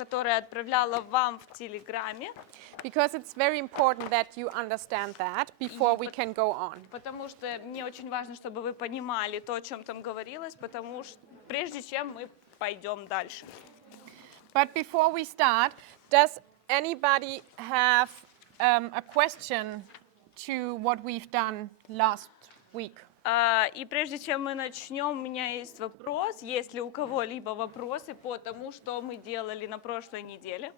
которое отправляла вам в Телеграме. Because it's very important that you understand that before we can go on. Потому что мне очень важно, чтобы вы понимали то, о чем там говорилось, потому что прежде чем мы пойдем дальше. But before we start, does anybody have a question to what we've done last week? И прежде чем мы начнем, у меня есть вопрос. Есть ли у кого-либо вопросы по тому, что мы делали на прошлой неделе?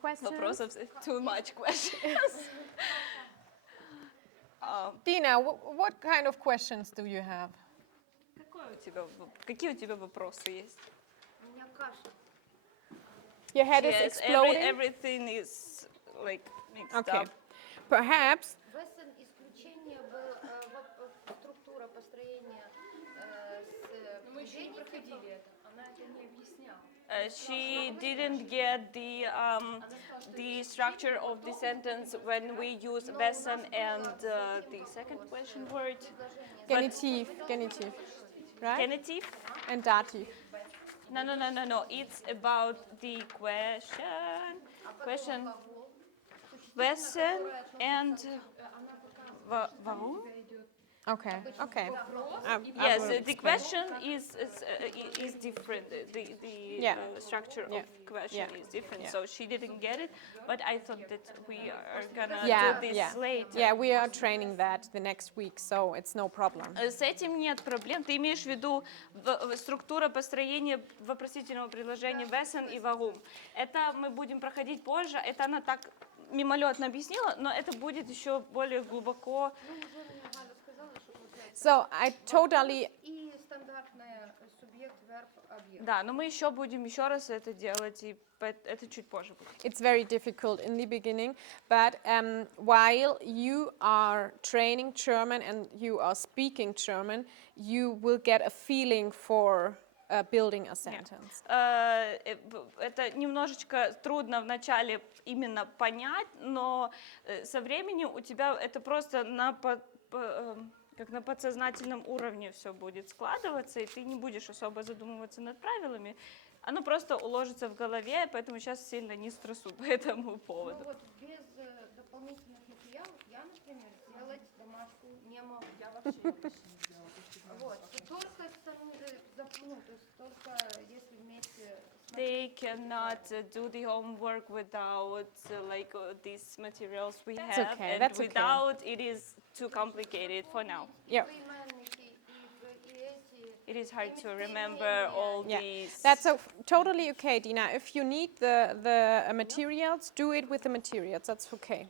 Вопросов too much questions. Dina, what kind of questions do you have? Какие у тебя вопросы есть? У меня каша. Your head is exploding? Everything is like mixed Okay. up. Perhaps. Весен исключение был структура построения с Мы еще не проходили это, она это не объясняла. She didn't get the structure of the sentence when we use Wesen and the second question word. Genitiv, right? Genitive? And dative. No. It's about the question. Wesen and warum? Okay. Yes, the question is different. The structure of question is different. So she didn't get it, but I thought that we are gonna do this later. Yeah, we are training that the next week, so it's no problem. С этим нет проблем. Ты имеешь в виду структура построения вопросительного предложения Wesen и warum. Это мы будем проходить позже. Это она так мимолетно объяснила, но это будет еще более глубоко. So I totally. И стандартная субъект, верб, объект. Да, но мы еще будем еще раз это делать, и это чуть позже будет. It's very difficult in the beginning, but while you are training German and you are speaking German, you will get a feeling for building a sentence. Это немножечко трудно вначале именно понять, но со временем у тебя это просто как на подсознательном уровне все будет складываться, и ты не будешь особо задумываться над правилами. Оно просто уложится в голове, поэтому сейчас сильно не стрессуй по этому поводу. Ну вот без дополнительных материалов я, например, сделать домашку не могу. Я вообще не сделала. Вот. Только то есть только если вместе. They cannot do the homework without these materials we That's have, okay. and That's without it is too complicated for now. Yeah. It is hard to remember all these. That's totally okay, Dina. If you need the materials, do it with the materials. That's okay.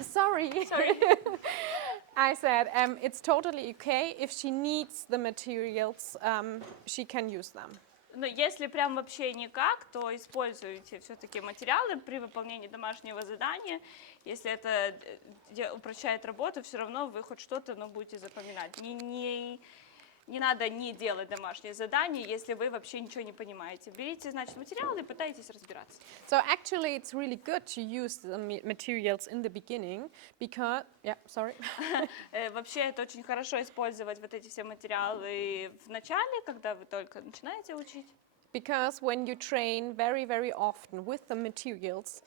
Sorry. I said it's totally okay. If she needs the materials, she can use them. Но если прям вообще никак, то используйте все-таки материалы при выполнении домашнего задания. Если это упрощает работу, все равно вы хоть что-то, но будете запоминать. Не надо не делать домашнее задание, если вы вообще ничего не понимаете. Берите, значит, материалы и пытайтесь разбираться. So actually, it's really good to use the materials in the beginning because, Вообще это очень хорошо использовать вот эти все материалы в начале, когда вы только начинаете учить. Because when you train very, very often with the materials,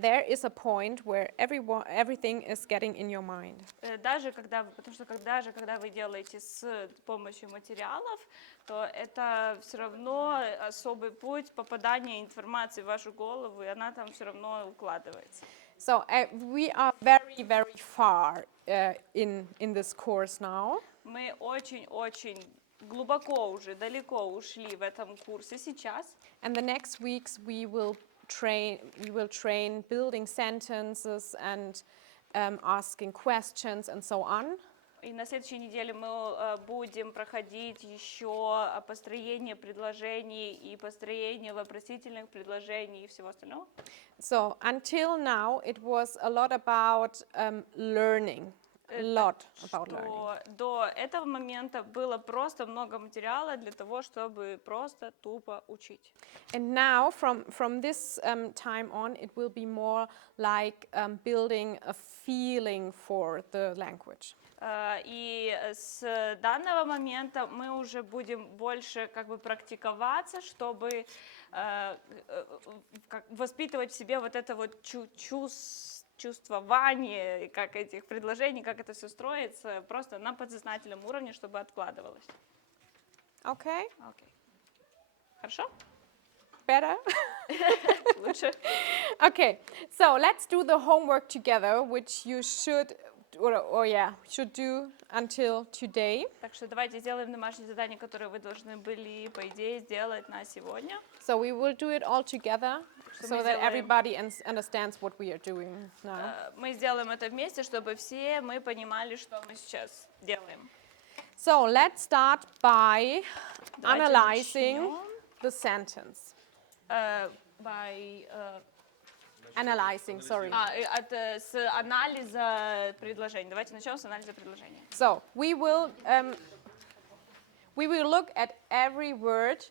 there is a point where everything is getting in your mind. Потому что когда вы делаете с помощью материалов, то это все равно особый путь попадания информации в вашу голову, и она там все равно укладывается. So we are very, very far in this course now. Мы очень-очень глубоко уже, далеко ушли в этом курсе сейчас. And the next weeks we will train building sentences and asking questions and so on. И на следующей неделе мы будем проходить еще построение предложений и построение вопросительных предложений и всего остального. So until now it was a lot about learning. До этого момента было просто много материала для того, чтобы просто тупо учить. And now from this time on it will be more like building a feeling for the language. И с данного момента мы уже будем больше как бы практиковаться, чтобы воспитывать в себе вот это вот чувствование, как этих предложений, как это все строится, просто на подсознательном уровне, чтобы откладывалось. Okay? Окей. Хорошо? Better? Лучше? Okay, so let's do the homework together, which you should, should do until today. Так что давайте сделаем домашнее задание, которое вы должны были, по идее, сделать на сегодня. So we will do it all together, Что so мы that сделаем? everybody understands what we are doing now. Мы сделаем это вместе, чтобы все мы понимали, что мы сейчас делаем. So let's start by Давайте analyzing начнем. the sentence. Analyzing, sorry. С анализа предложений. Давайте начнем с анализа предложений. So we will look at every word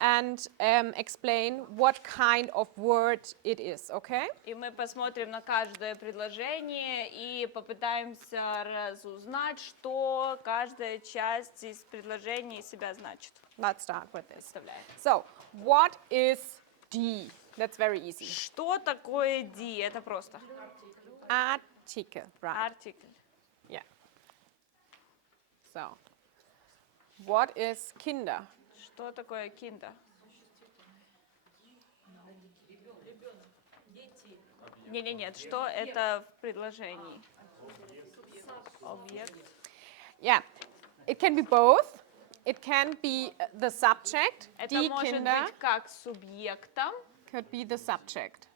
and explain what kind of word it is, okay? И мы посмотрим на каждое предложение и попытаемся разузнать, что каждая часть из предложения из себя значит. Let's start with this. Представляем. So, what is D? That's very easy. Что такое D? Это просто. Article, right? Артикль. Yeah. So, what is Kinder? Что такое Kinder? Нет, что это в предложении? Объект. Yeah, it can be both. It can be the subject. Это Die может Kinder быть как субъектом, could be the subject.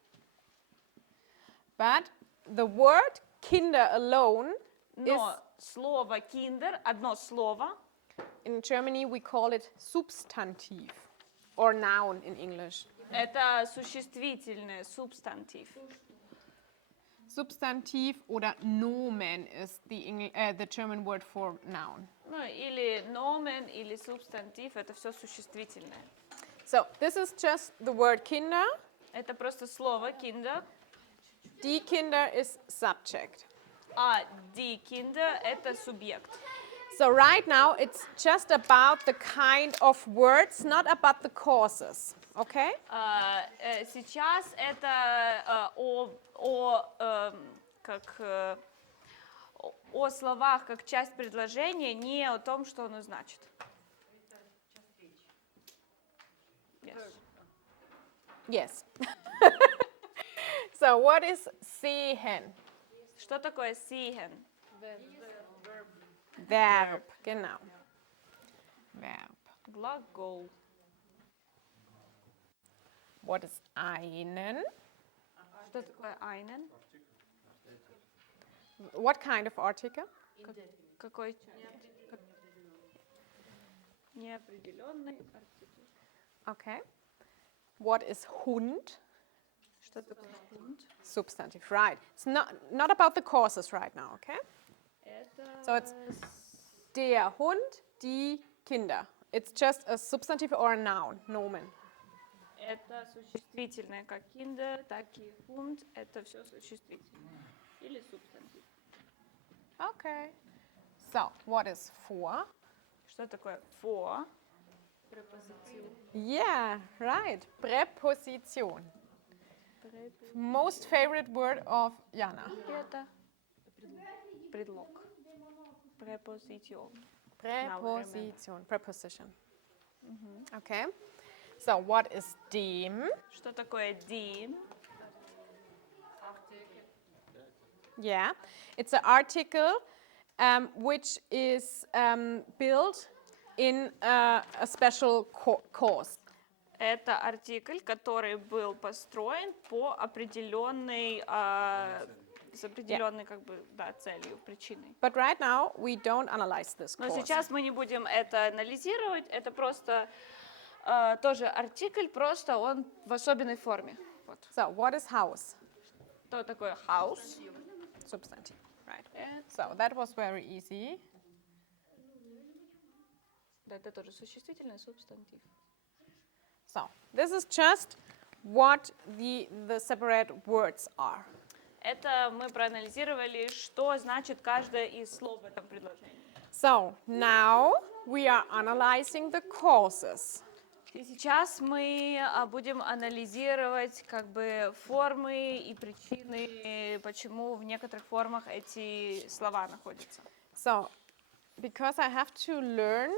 But the word Kinder alone но слово Kinder, одно слово, in Germany we call it Substantiv or noun in English. это существительное, субстантив. Substantiv oder Nomen is the German word for noun. Ну, или nomen, или субстантив, это все существительное. So this is just the word Kinder. Это просто слово Kinder, Die Kinder is subject. а die Kinder это субъект. So right now it's just about the kind of words, not about the causes. Okay? Сейчас это о словах как часть предложения, не о том, что оно значит. Yes. Yes. So what is sehen? Что такое sehen? Verb. Genau. Verb. Глагол. What is einen? Что такое einen? What kind of article? Какой? Неопределенный артикль. Okay. What is Hund? Что такое Hund? Substantive. Right. It's not about the causes right now, okay? So it's der Hund, die Kinder. It's just a substantive or a noun, nomen. Это существительное, как Kinder, так и Hund. Это все существительное. Или субстантив. Okay. So, what is for? Что такое for? Препозицион. Yeah, right. Präposition. Most favorite word of Jana. Это предлог. Препозицион. Präposition. Preposition. Okay. So, what is dem? Что такое dem? Yeah. It's an article which is built in a special cause. Это артикль, который был построен по определенной, с определенной как бы, да, целью, причиной. But right now we don't analyze this Но cause. сейчас мы не будем это анализировать, это просто тоже артикль, просто он в особенной форме. Вот. So, what is house? Что такое house? Substantive. Right. So, that was very easy. Да, это тоже существительное, субстантив. So, this is just what the separate words are. Это мы проанализировали, что значит каждое из слов в этом предложении. So now we are analyzing the causes. И сейчас мы будем анализировать как бы формы и причины, почему в некоторых формах эти слова находятся. So, because I have to learn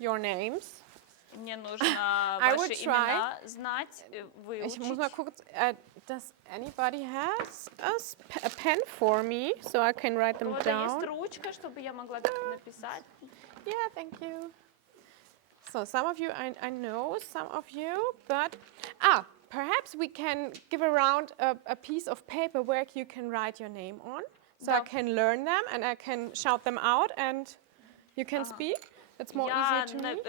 your names, Мне нужно I ваши will имена знать, ich muss mal выучить. gucken, does anybody has a pen for me so I can write У them кого-то есть down? ручка, чтобы я могла так написать. Yeah, thank you. So some of you I know, some of you, but perhaps we can give around a piece of paper where you can write your name on, so I Да. can learn them and I can shout them out and you can speak. It's more easier to me.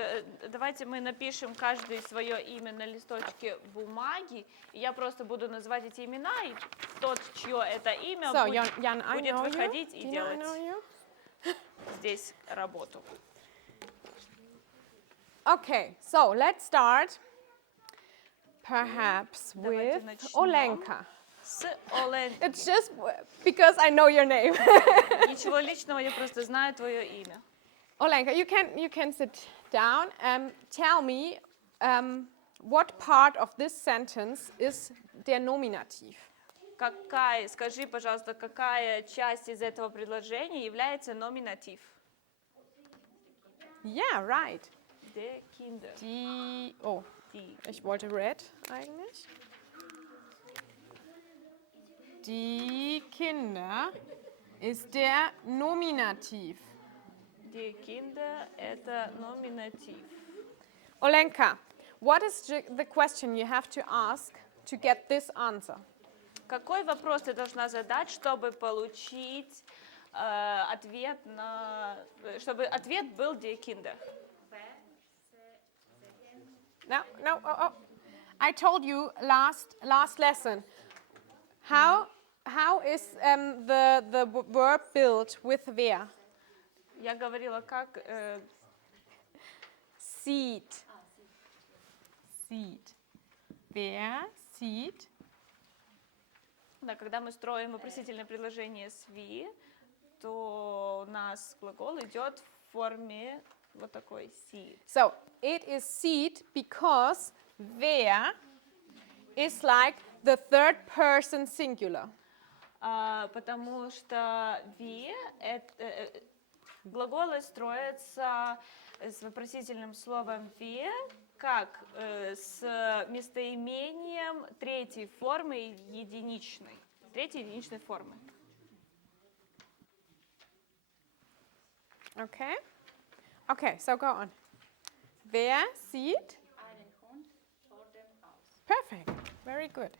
Давайте мы напишем каждый свое имя на листочке бумаги. И я просто буду называть эти имена, и тот, чье это имя, So будет, Jan, I будет know you. выходить и Tina, I делать know you. здесь работу. Okay, so let's start perhaps Давайте with начнем. Olenka. С Олен. It's just because I know your name. Ничего личного, я просто знаю твое имя. Olenka, you can sit down and tell me what part of this sentence is der Nominativ. Скажи, пожалуйста, какая часть из этого предложения является номинатив? Yeah, right. Die Kinder. Die, Die. ich wollte red eigentlich. Die Kinder ist der Nominativ. Die Kinder – это номинатив. Olenka, what is the question you have to ask to get this answer? Какой вопрос ты должна задать, чтобы получить ответ на... Чтобы ответ был die Kinder? No. I told you last lesson. How is the verb built with wer? Я говорила, как... Sieht. Sieht. Wer sieht? Да, когда мы строим вопросительное предложение с «ви», то у нас глагол идет в форме вот такой «сieht». So, it is sieht because wer is like the third person singular. Потому что «ви» глаголы строятся с вопросительным словом «ви», как с местоимением третьей формы единичной, третьей единичной формы. Okay, so go on. Wer sieht? Einen Hund vor dem Haus. Perfect. Very good.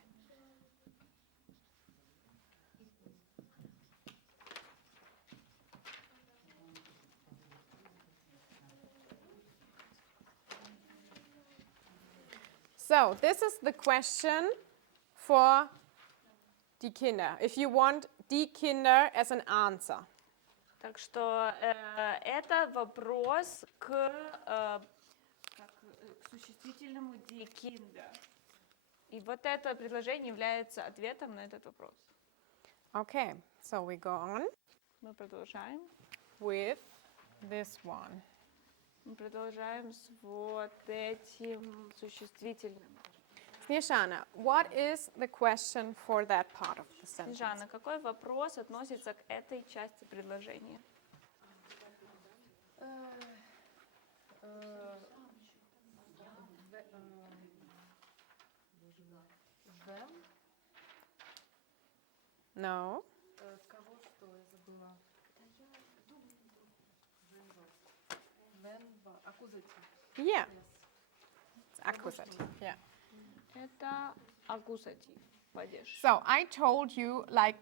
So, this is the question for die Kinder. If you want die Kinder as an answer. Так что это вопрос к существительному die Kinder. И вот это предложение является ответом на этот вопрос. Okay, so we go on Мы продолжаем. with this one. Мы продолжаем с вот этим существительным. Snejana, what is the question for that part of the sentence? Снежана, какой вопрос относится к этой части предложения? No. Кого что я забыла? Аккузатив. Yeah. It's accusative. Yeah. Это аккузатив, падеж. So I told you like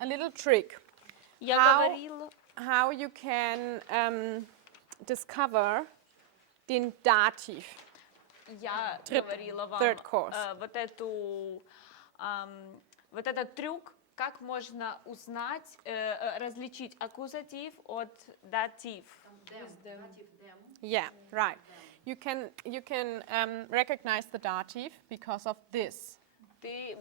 a little trick Я How- говорила, how you can discover den Dativ. я Third- говорила вам third course. Вот этот трюк, как можно узнать, различить аккузатив от датив. Yeah, right. You can recognize the dative because of this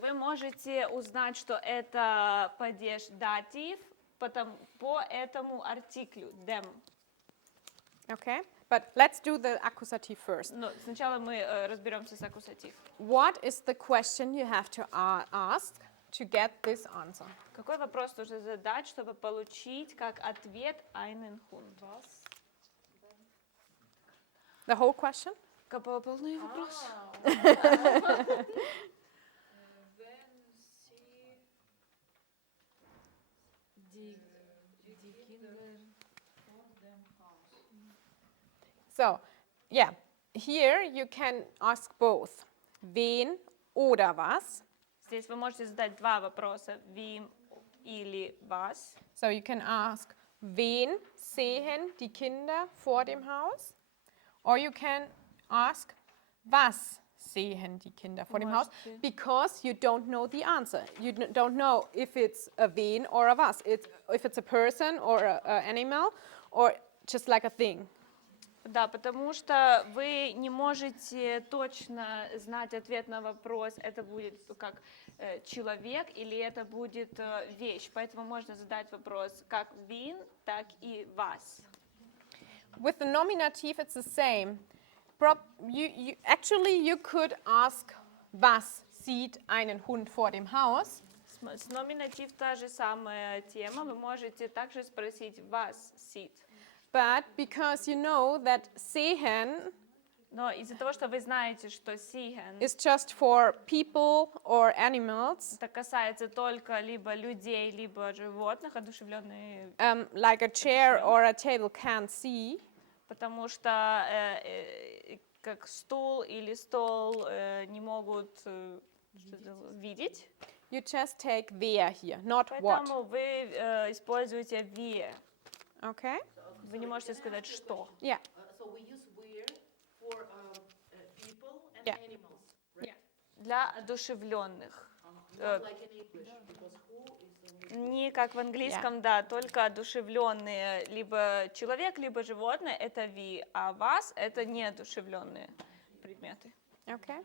Вы можете узнать, что это падеж датив по этому артиклю dem. Okay? But let's do the accusative first. Но сначала мы разберемся с аккусатив. What is the question you have to ask to get this answer? Какой вопрос нужно задать, чтобы получить как ответ einen Hund? The whole question? Полный вопрос. So, yeah, here you can ask both. Wen oder was? Здесь вы можете задать два вопроса. Wem или was. So you can ask, wen sehen die Kinder vor dem Haus? Or you can ask, was sehen die Kinder vor dem Haus? Можете. Because you don't know the answer. You don't know if it's a wen or a was. If it's a person or an animal or just like a thing. Да, потому что вы не можете точно знать ответ на вопрос, это будет как человек или это будет вещь. Поэтому можно задать вопрос как wen, так и was. With the nominative, it's the same. Actually, you could ask, was sieht einen Hund vor dem Haus? С номинатив та же самая тема. Вы можете также спросить was sieht. But because you know that sehen Но из-за того, что вы знаете, что sehen is just for people or animals, это касается только либо людей, либо животных, одушевленные, like a chair or a table can't see, потому что как стул или стол не могут видеть. you just take wer here, not what. Поэтому вы используете where. Okay? Вы не можете сказать что. Yeah. So we use where for people and Yeah. animals, right? Для одушевленных. Not like in English, because who is Не как в английском, да, только одушевленные. Либо человек, либо животное, это we, а вас это неодушевленные предметы. Okay.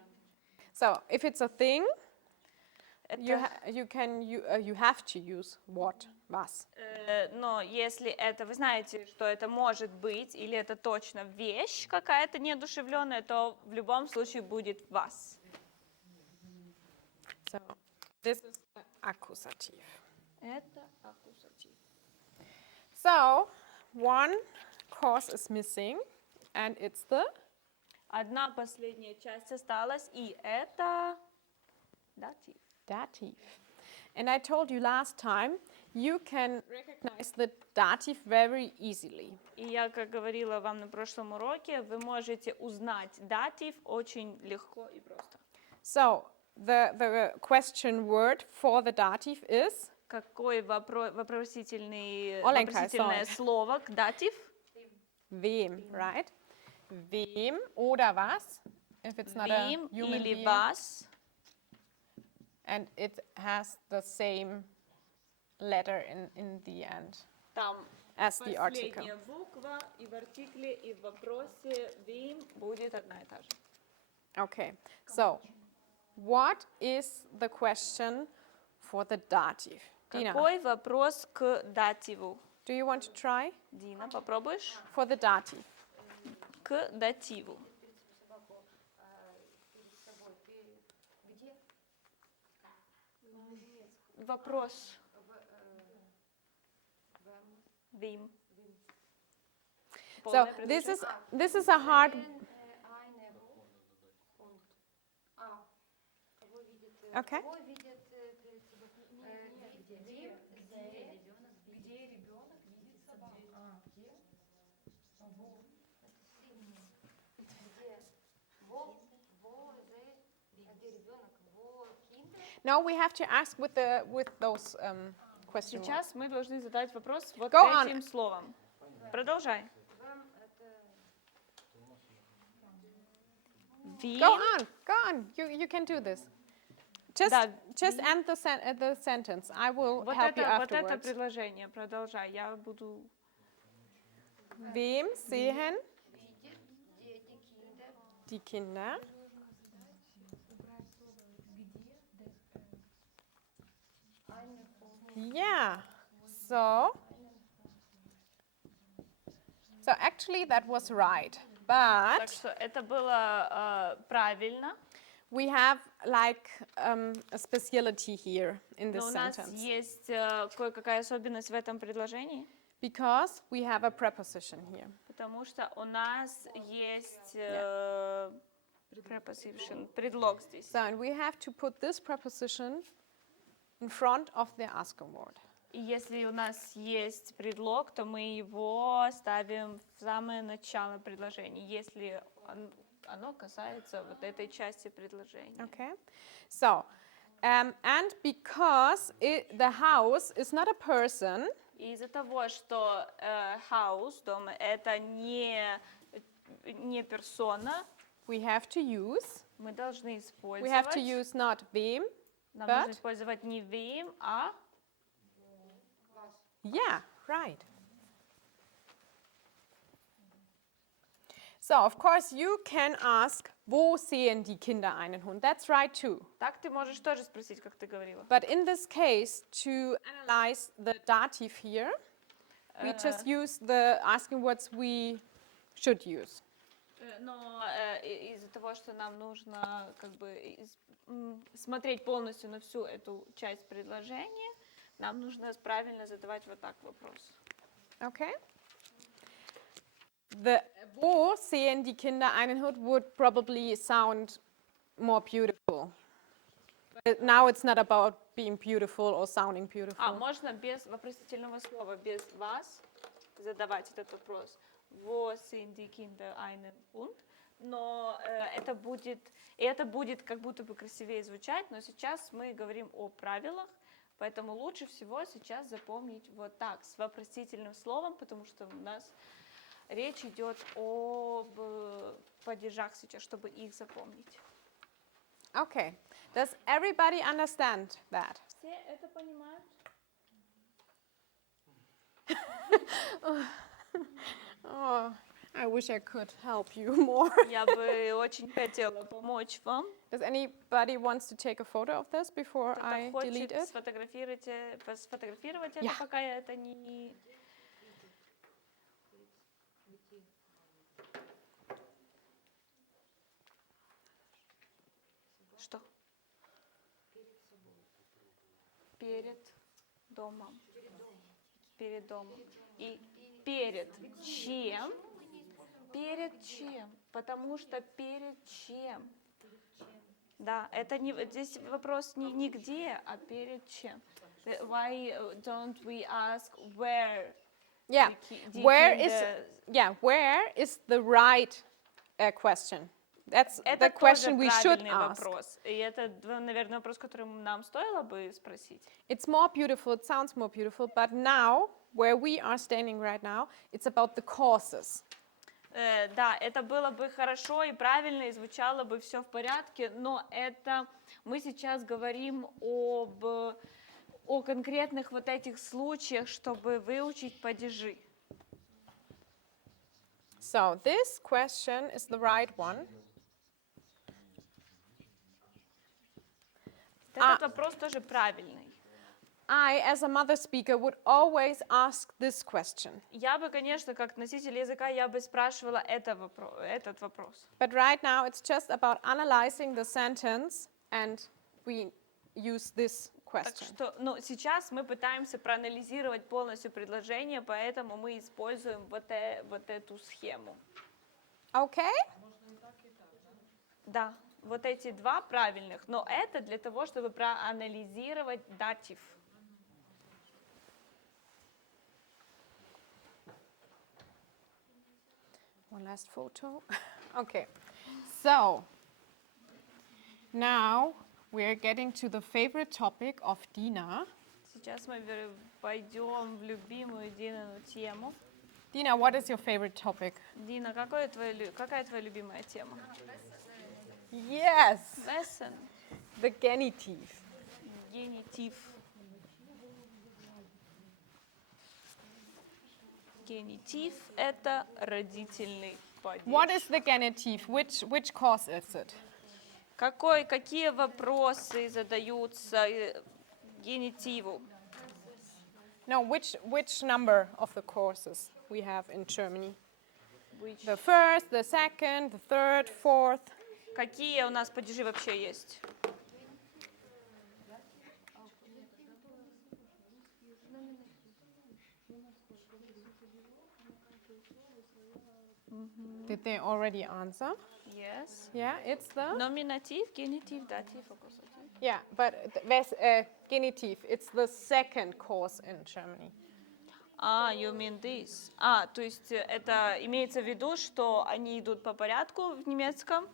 So if it's a thing, Это, you have to use what, was. но если это, вы знаете, что это может быть, или это точно вещь какая-то неодушевленная, то в любом случае будет вас. So this is the accusative. Это аккусатив. So one clause is missing, and it's the Одна последняя часть осталась, и это датив. dative. And I told you last time, you can recognize the dative very easily. И я, как говорила вам на прошлом уроке, вы можете узнать датив очень легко и просто. So the question word for the dative is Какое вопросительное sorry. слово к датив? wem, right? Wem oder was? If it's not a Вим human или being. вас? And it has the same letter in the end Там as the article. последняя буква и в артикле, и в вопросе вим будет одна и та же. Okay, so what is the question for the dative? Dina, Какой вопрос к дативу? do you want to try? Дина, попробуешь? For the dative. К дативу. Перед собой ты где? Вопрос. Вим. So this is a hard. Eine und кого видит? Okay. Кого видит перед собой? Где ребенок видит собаку? Где? Где? Где ребенок? Kinder? No, we have to ask with those question words. Сейчас мы должны задать вопрос вот Go on. этим словом. Продолжай. Вим. Go on. You can do this. Just Да. just end the sentence. I will Вот help you это afterwards. предложение. Продолжай. Я буду. Wem sehen Видит дети, Kinder. die Kinder Yeah. So actually that was right. Так But что это было правильно. we have like a speciality here in this Но у нас sentence. есть кое-какая особенность в этом предложении, Because we have a preposition here. потому что у нас есть preposition, предлог здесь. So, and we have to put this preposition in front of the asking word. И если у нас есть предлог, то мы его ставим в самое начало предложения, если оно касается вот этой части предложения. Okay? So, and because the house is not a person, И из-за того, что house, дом, это не персона, we have to use. мы должны We использовать. have to use not them, Нам нужно but использовать не them, а yeah, right. So, of course, you can ask, wo sehen die Kinder einen Hund? That's right too. так ты можешь тоже спросить, как ты говорила. But in this case, to analyze the dative here, we just use the asking words we should use. Но из-за того, что нам нужно как бы смотреть полностью на всю эту часть предложения, нам нужно правильно задавать вот так вопрос. Okay? The wo sehen die Kinder einen Hund would probably sound more beautiful. But now it's not about being beautiful or sounding beautiful. Можно без вопросительного слова, без вас задавать этот вопрос. Wo sind die Kinder einen Hund? Но это будет как будто бы красивее звучать, но сейчас мы говорим о правилах, поэтому лучше всего сейчас запомнить вот так, с вопросительным словом, потому что у нас речь идет об падежах сейчас, чтобы их запомнить. Okay. Does everybody understand that? Все это понимают? Oh, I wish I could help you more. Я бы очень хотела помочь вам. Does anybody wants to take a photo of this before I Кто delete хочет it? сфотографировать это, Yeah. пока я это не... Что? Перед домом. Перед домом. И перед чем? Перед чем? Потому что перед чем? Да, это не, здесь вопрос не где, а перед чем. Why don't we ask where? Yeah. Where is the right question? That's Это the question тоже we should правильный ask. вопрос. И это, наверное, вопрос, который нам стоило бы спросить. It's more beautiful, it sounds more beautiful, but now, where we are standing right now, it's about the causes. Да, это было бы хорошо и правильно, и звучало бы все в порядке, но это мы сейчас говорим о конкретных вот этих случаях, чтобы выучить падежи. So this question is the right one. Этот вопрос тоже правильный. I, as a mother speaker, would always ask this question. Я бы, конечно, как носитель языка, я бы спрашивала этот вопрос. But right now, it's just about analyzing the sentence, and we use this Так question. что, сейчас мы пытаемся проанализировать полностью предложение, поэтому мы используем вот эту схему. Okay? Да, вот эти два правильных, но это для того, чтобы проанализировать датив. One last photo. Okay. So, now we're getting to the favorite topic of Dina. Сейчас мы пойдем в любимую Динину тему. Dina, what is your favorite topic? Дина, какая твоя любимая тема? Yes, Lesson. the genitive. Генитив. Генитив – это родительный падеж. What is the genitive? Which cause is it? Какие вопросы задаются генитиву? No, which number of the courses we have in Germany? Which- The first, the second, the third, fourth. Какие у нас падежи вообще есть? Did they already answer? Yes. Yeah, it's the Номинатив, генитив, датив, аккузатив. yeah, but there's genitive. It's the second course in Germany. You mean this. То есть это имеется в виду, что они идут по порядку в немецком,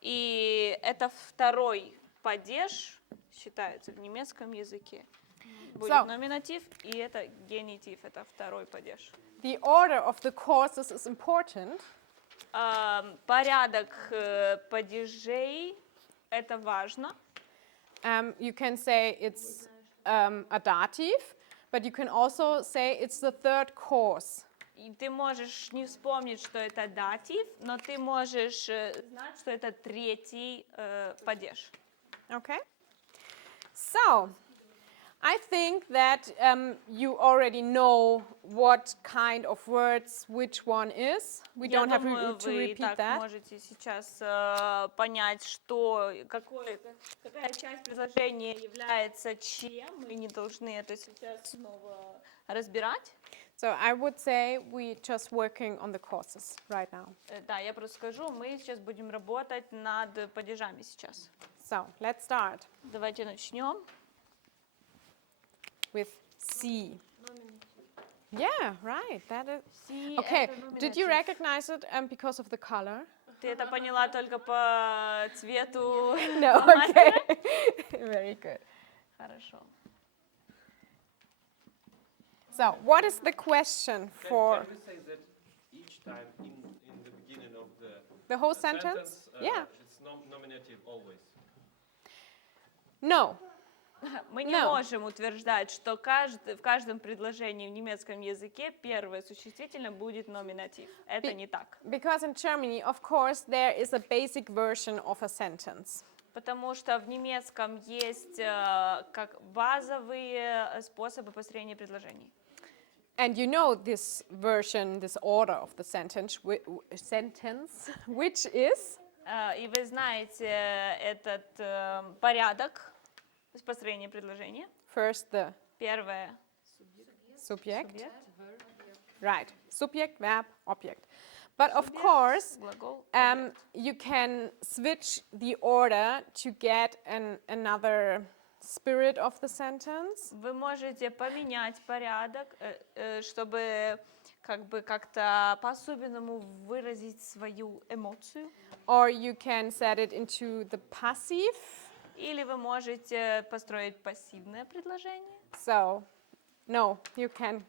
и это второй падеж считается в немецком языке. Будет So- номинатив, и это генитив, это второй падеж. The order of the courses is important. Порядок падежей – это важно. You can say it's a dative, but you can also say it's the third course. И ты можешь не вспомнить, что это датив, но ты можешь знать, что это третий падеж. Okay? So, I think that you already know what kind of words which one is. We Я don't have думаю, to вы и repeat так that. можете сейчас понять, что какая часть предложения является чем. Мы не должны это сейчас снова разбирать. So I would say we just working on the courses right now. Да, я просто скажу, мы сейчас будем работать над падежами сейчас. So let's start Давайте начнем. with C. Yeah, right. That is. C Okay. это Did you номинатив. recognize it because of the color? Ты это поняла только по цвету? No. Okay. Very good. Хорошо. So, what is the question for Can we say that each time in the beginning of the whole the sentence? Yeah. It's nominative always. No. Мы не No. можем утверждать, что в каждом предложении в немецком языке первое существительное будет номинатив. Это не так. Because in Germany, of course, there is a basic version of a sentence. Потому что в немецком есть как базовые способы построения предложений. And you know this version, this order of the sentence, which is И вы знаете этот порядок построения предложения. first the Первое subject. субъект, Right. Subject, verb, object. But of course, глагол, you can switch the order to get another spirit of the sentence. Вы можете поменять порядок, чтобы как-то по-особенному выразить свою эмоцию. Or you can set it into the passive. Или вы можете построить пассивное предложение. So, no, you can't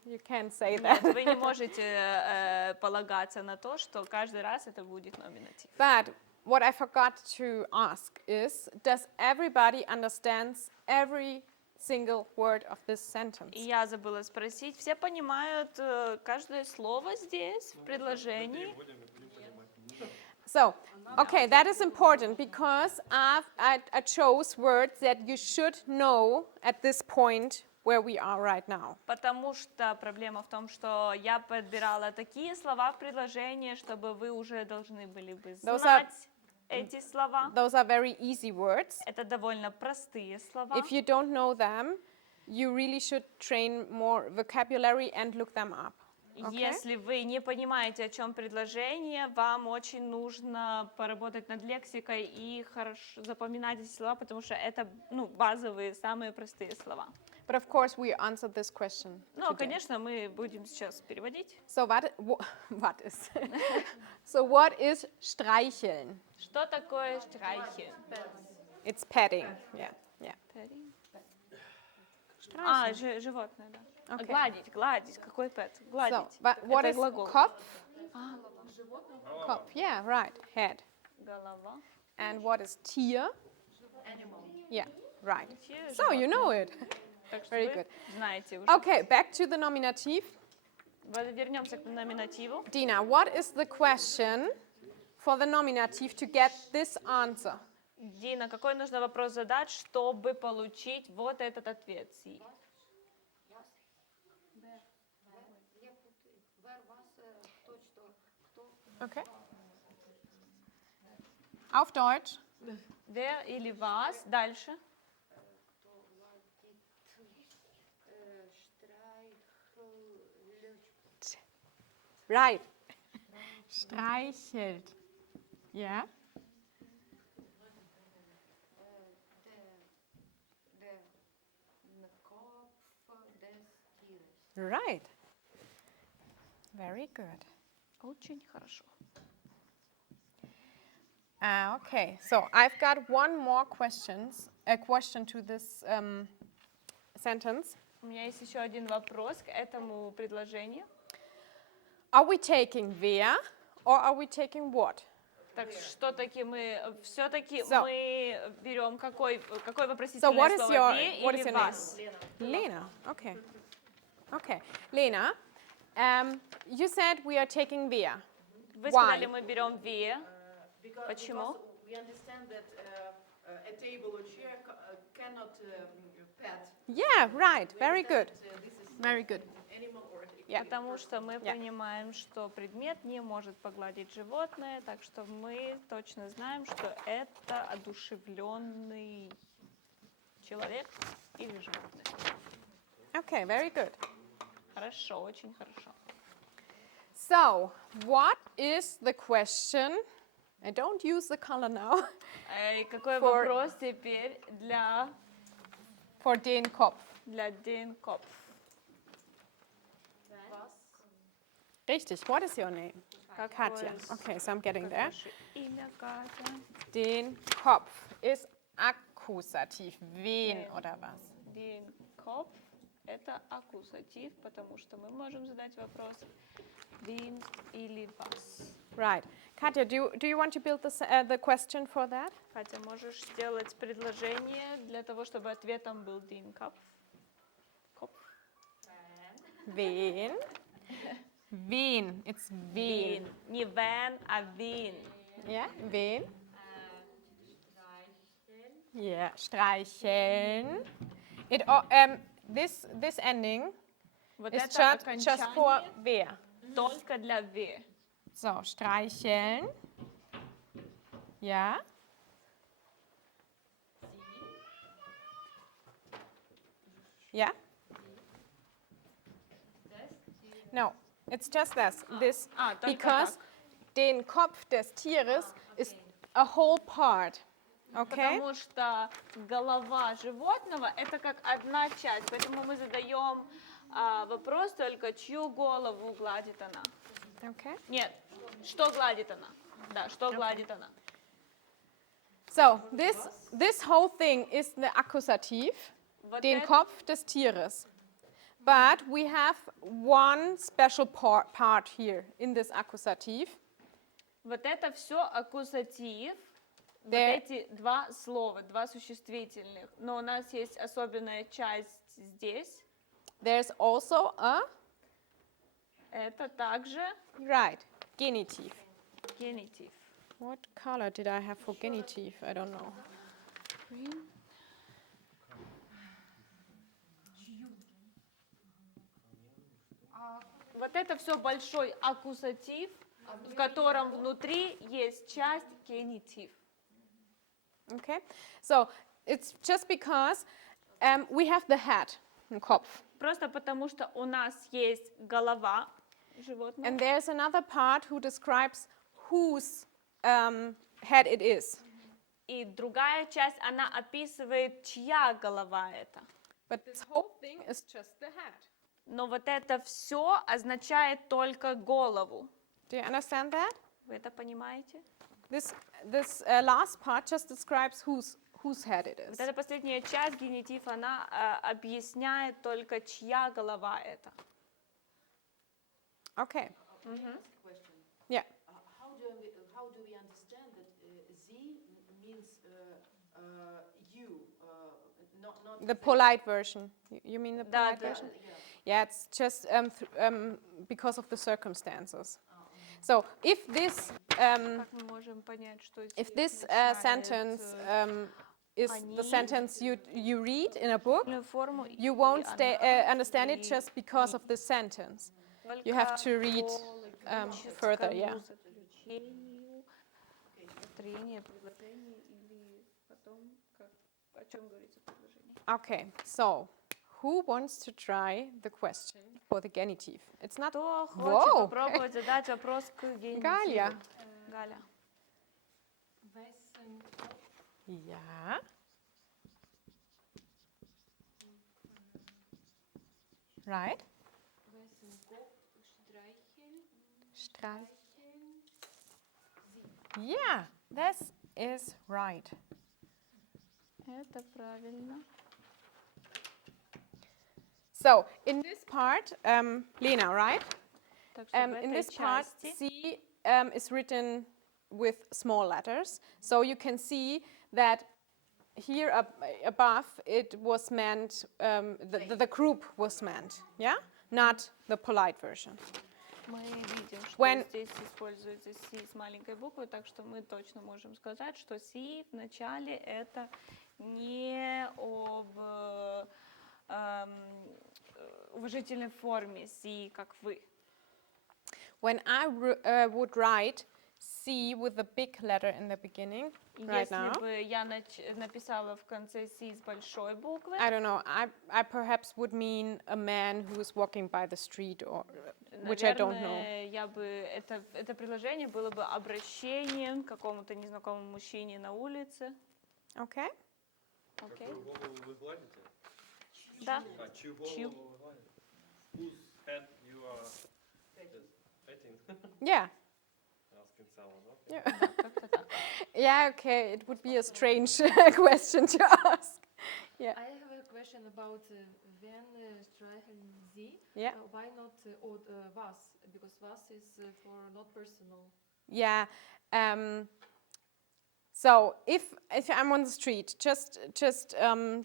say Нет, that. вы не можете полагаться на то, что каждый раз это будет номинатив. But what I forgot to ask is, does everybody understands every single word of this sentence? И я забыла спросить, все понимают каждое слово здесь, в предложении? So, okay, that is important because I chose words that you should know at this point where we are right now. Потому что проблема в том, что я подбирала такие слова в предложении, чтобы вы уже должны были бы Those знать эти слова. Those are very easy words. Это довольно простые слова. If you don't know them, you really should train more vocabulary and look them up. Okay? Если вы не понимаете, о чем предложение, вам очень нужно поработать над лексикой и хорошо запоминать эти слова, потому что это базовые, самые простые слова. But of course, we answered this question. Ну, today. конечно, мы будем сейчас переводить. So what is? So what is streicheln? Что такое штрайхи? It's petting. Yeah. Животное, да. Okay. Гладить. Какой пэт? So, Гладить. but what Это is глагол. Kopf? Kopf. Yeah, right. Head. Голова. And what is Tier? Animal. Yeah, right. Вообще So you know it. Так что Very вы good. знаете уже. Okay, back to the nominative. Вернемся к номинативу. Dina, what is the question for the nominative to get this answer? Дина, какой нужно вопрос задать, чтобы получить вот этот ответ? Okay. Auf Deutsch. Wer или was? Дальше. Right. Streichelt. Yeah. Right. Very good. Очень хорошо. Okay, so I've got one more a question to this sentence. У меня есть еще один вопрос к этому предложению. Are we taking wer or are we taking what? Так что-таки мы все-таки So- мы берем какое So вопросительное what is слово your «ве» what is или your name? «вас»? Lena. Okay. Okay. Lena, you said we are taking wer. Вы Why? сказали, мы берем «ве». Почему? Because we understand that a table or chair cannot pet. Yeah, right. We Very understand good. that, this is Very good. an animal or Yeah. Потому что мы Yeah. понимаем, что предмет не может погладить животное, так что мы точно знаем, что это одушевленный человек или животное. Okay, very good. Хорошо, очень хорошо. So, what is the question? I don't use the color now. И какой For- вопрос теперь для For den Kopf. den Kopf? Richtig. What is your name? Какое Katja. Okay, so I'm getting there. ваше имя, Катя? Den Kopf ist Akkusativ. Wen oder was? Den Kopf – это аккусатив, потому что мы можем задать вопрос «wen» или «was». Right. Katja, do you want to build the question for that? Катя, можешь сделать предложение для того, чтобы ответом был den Kopf? Kopf. Wen? Wen. It's wen. Не «when», а «wen». Yeah, wen? Yeah, streicheln. This ending Вот is это just for окончание wer. только для «we». So, streicheln. Ja. Ja? No, it's just this. только Because так. den Kopf des Tieres is a whole part. Okay? Потому что голова животного – это как одна часть, поэтому мы задаем вопрос только, чью голову гладит она. Okay. Нет, что гладит она? Да, что гладит она? So, this whole thing is the Akkusativ, Вот den это- Kopf des Tieres. But we have one special part here in this Akkusativ. Вот это все аккусатив, вот There- эти два слова, два существительных. Но у нас есть особенная часть здесь. There's also a, Это также right, genitive. генитив. What color did I have for genitive? I don't know. Вот это все большой аккусатив, в котором внутри есть часть генитив. Okay, so it's just because we have the head, Kopf, Просто потому что у нас есть голова животного. and there's another part who describes whose head it is. И другая часть, она описывает, чья голова это. But this whole thing is just the head. Но вот это все означает только голову. Do you understand that? Вы это понимаете? This last part just describes whose head it is. Вот эта последняя часть, генитив, она объясняет только, чья голова это. Okay. question. Yeah. How do we understand that sie means you, not The polite version. You mean the Да, polite да. version? Yeah, it's just because of the circumstances. So if this Как мы можем понять, что здесь if this означает, sentence is the они- sentence you read in a book, форму, you и won't она understand it и just because of this sentence. только you have to read, по further, yeah. логическому заключению. построению, построение предложений или потом, о чем говорится в предложении. Okay, so who wants to try the question for the genitive? It's not. Кто хочет Wow. попробовать задать вопрос к генитиву? Галя. Галя. Wessen Kopf Ja. Right. Wessen Kopf streicheln Streicheln. sie? Yeah, this is right. Это правильно. So in this part, Lena, right? Так что в In этой this part, части C is written with small letters. So you can see that here above it was meant, the group was meant, yeah? Not the polite version. мы видим, что When- здесь используется C с маленькой буквы, так что мы точно можем сказать, что C в начале это не об уважительной форме C, как вы. When I would write C with a big letter in the beginning, right Если now, бы я написала в конце C с большой буквы, I don't know, I perhaps would mean a man who is walking by the street, or which I don't know. наверное, я бы это предложение было бы обращением к какому-то незнакомому мужчине на улице. Okay? Окей? Какую голову вы гладите? Да. А чью Чью? голову вы гладите? Whose head you are just petting? Yeah. Asking someone, okay. Yeah. Как-то так. Yeah, okay, it would be a strange question to ask. I have a question about when streicheln sie. Yeah. Why not od was? Because was is for not personal. Yeah. So if I'm on the street, just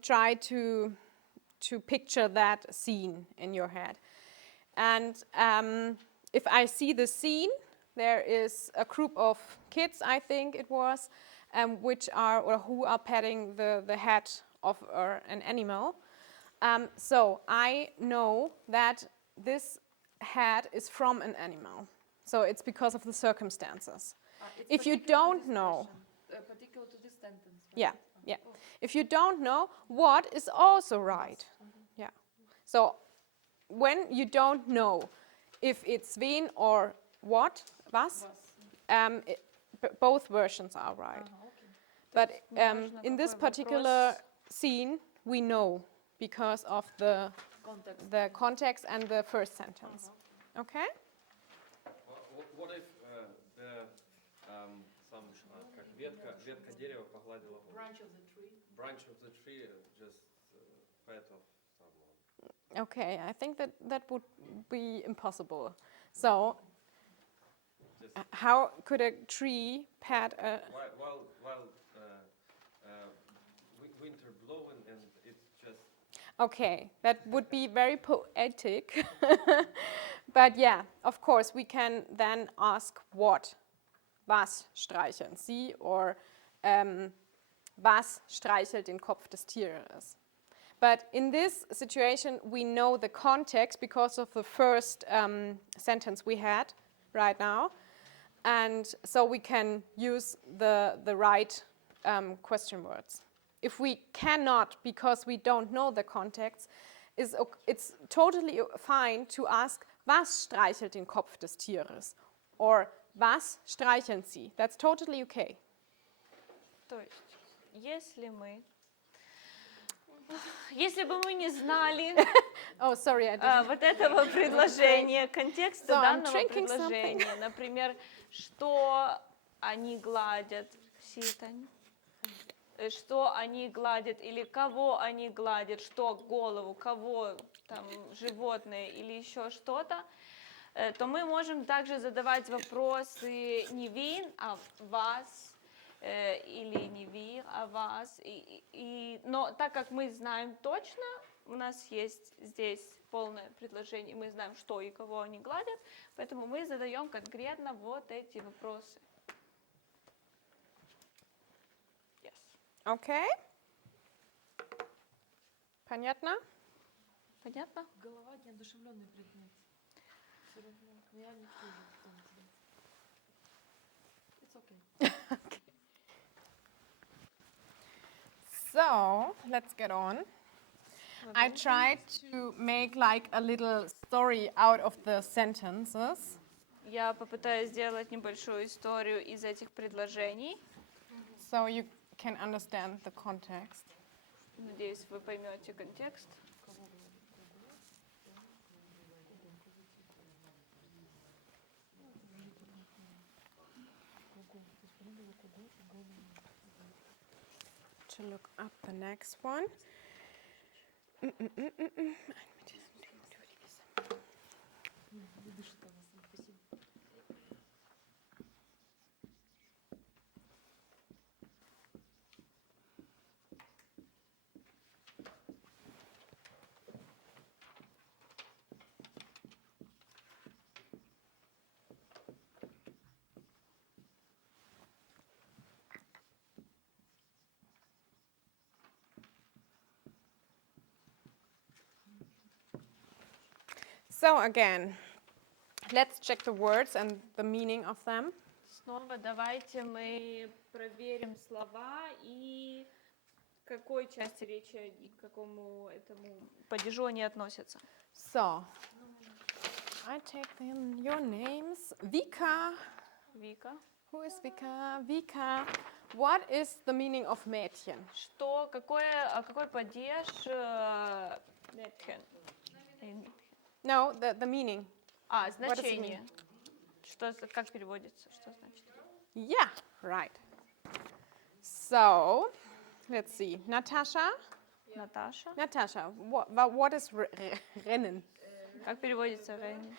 try to picture that scene in your head. And if I see the scene, there is a group of kids, I think it was, which are or who are petting the head of an animal. So I know that this head is from an animal. So it's because of the circumstances. It's If you particular to don't this know, question, particular to this sentence. Right? yeah, yeah. If you don't know, what is also right. Yeah. So when you don't know if it's wen or what, was, both versions are right. Okay. But неважно, in this какой particular вопрос. scene, we know because of the context and the first sentence. Okay? What if some как ветка дерева погладила голову? Branch of the tree. Branch of the tree just pet of someone. Okay, I think that would be impossible. So, Just how could a tree pet a... while winter blowing and it's just Okay, that would be very poetic. But yeah, of course, we can then ask what. Was streicheln Sie? Or was streichelt den Kopf des Tieres? But in this situation, we know the context because of the first sentence we had right now. And so we can use the right question words. If we cannot, because we don't know the context, it's totally fine to ask, was streichelt den Kopf des Tieres? Or was streicheln Sie? That's totally okay. То есть, если бы мы не знали Oh, sorry, I didn't. вот этого предложения, контекста So, I'm данного drinking предложения, например, что они гладят, что они гладят или кого они гладят, что голову, кого там животное или еще что-то, то мы можем также задавать вопросы не вин, а вас, или не ви, а вас. Но так как мы знаем точно, у нас есть здесь полное предложение, мы знаем, что и кого они гладят, поэтому мы задаем конкретно вот эти вопросы. Yes. Okay. Понятно? Понятно? Голова неодушевленный предмет. Все равно. Я не вижу, кто это. So let's get on. I tried to make like a little story out of the sentences. Я попытаюсь сделать небольшую историю из этих предложений. So you can understand the context. Надеюсь, вы поймете контекст. To look up the next one. So again, let's check the words and the meaning of them. Снова давайте мы проверим слова и к какой части речи и к какому этому падежу они относятся. So, I take your names. Vika. Вика. Who is Vika? Vika. What is the meaning of Mädchen? Какой падеж Mädchen? No, the meaning. А, does it значение. Как переводится? Что значит? Yeah, right. So, let's see. Natasha. Наташа. Natasha, what is rennen? Как переводится rennen?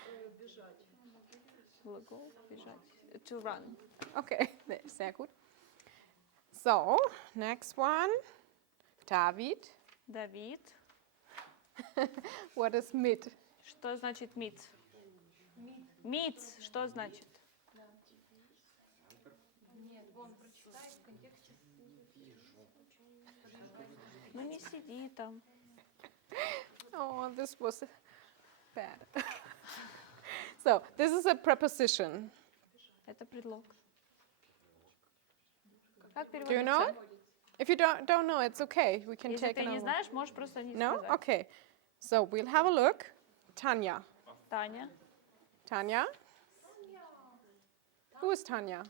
Глагол бежать. To run. Okay, sehr gut. So, next one. David. Давид. What is mit? Что значит meet? Meet. Что значит? Нет, вон, прочитай в контексте. Ну не сиди там. Oh, this was bad. So, this is a preposition. Это предлог. Как Do you know переводится? it? If you don't know, it's okay. We can Если take ты не another one. знаешь, можешь просто не No? сказать. Okay. So, we'll have a look. Tanya. Таня. Tanya? Who is Tanya?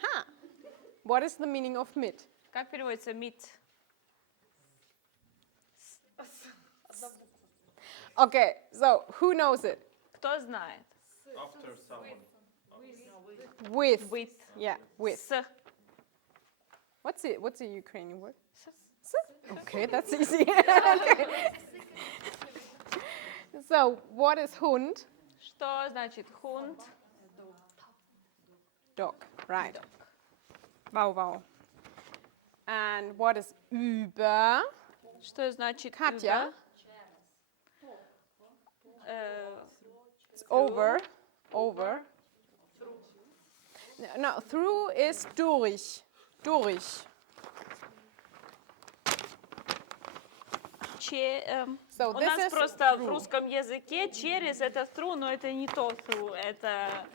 Ha! What is the meaning of mit? Как переводится meet? Okay, so who knows it? Кто знает? After someone. With. With. Yeah, with. С. What's the Ukrainian word? С. Okay, that's easy. Okay. So, what is Hund? Что значит Hund? Dog, right. Wow, wow. And what is über? Что значит Katja? über? Э, It's over. Over. No, through is durch. Durch. So У this нас is просто в through. русском языке через это through, но это не то through, это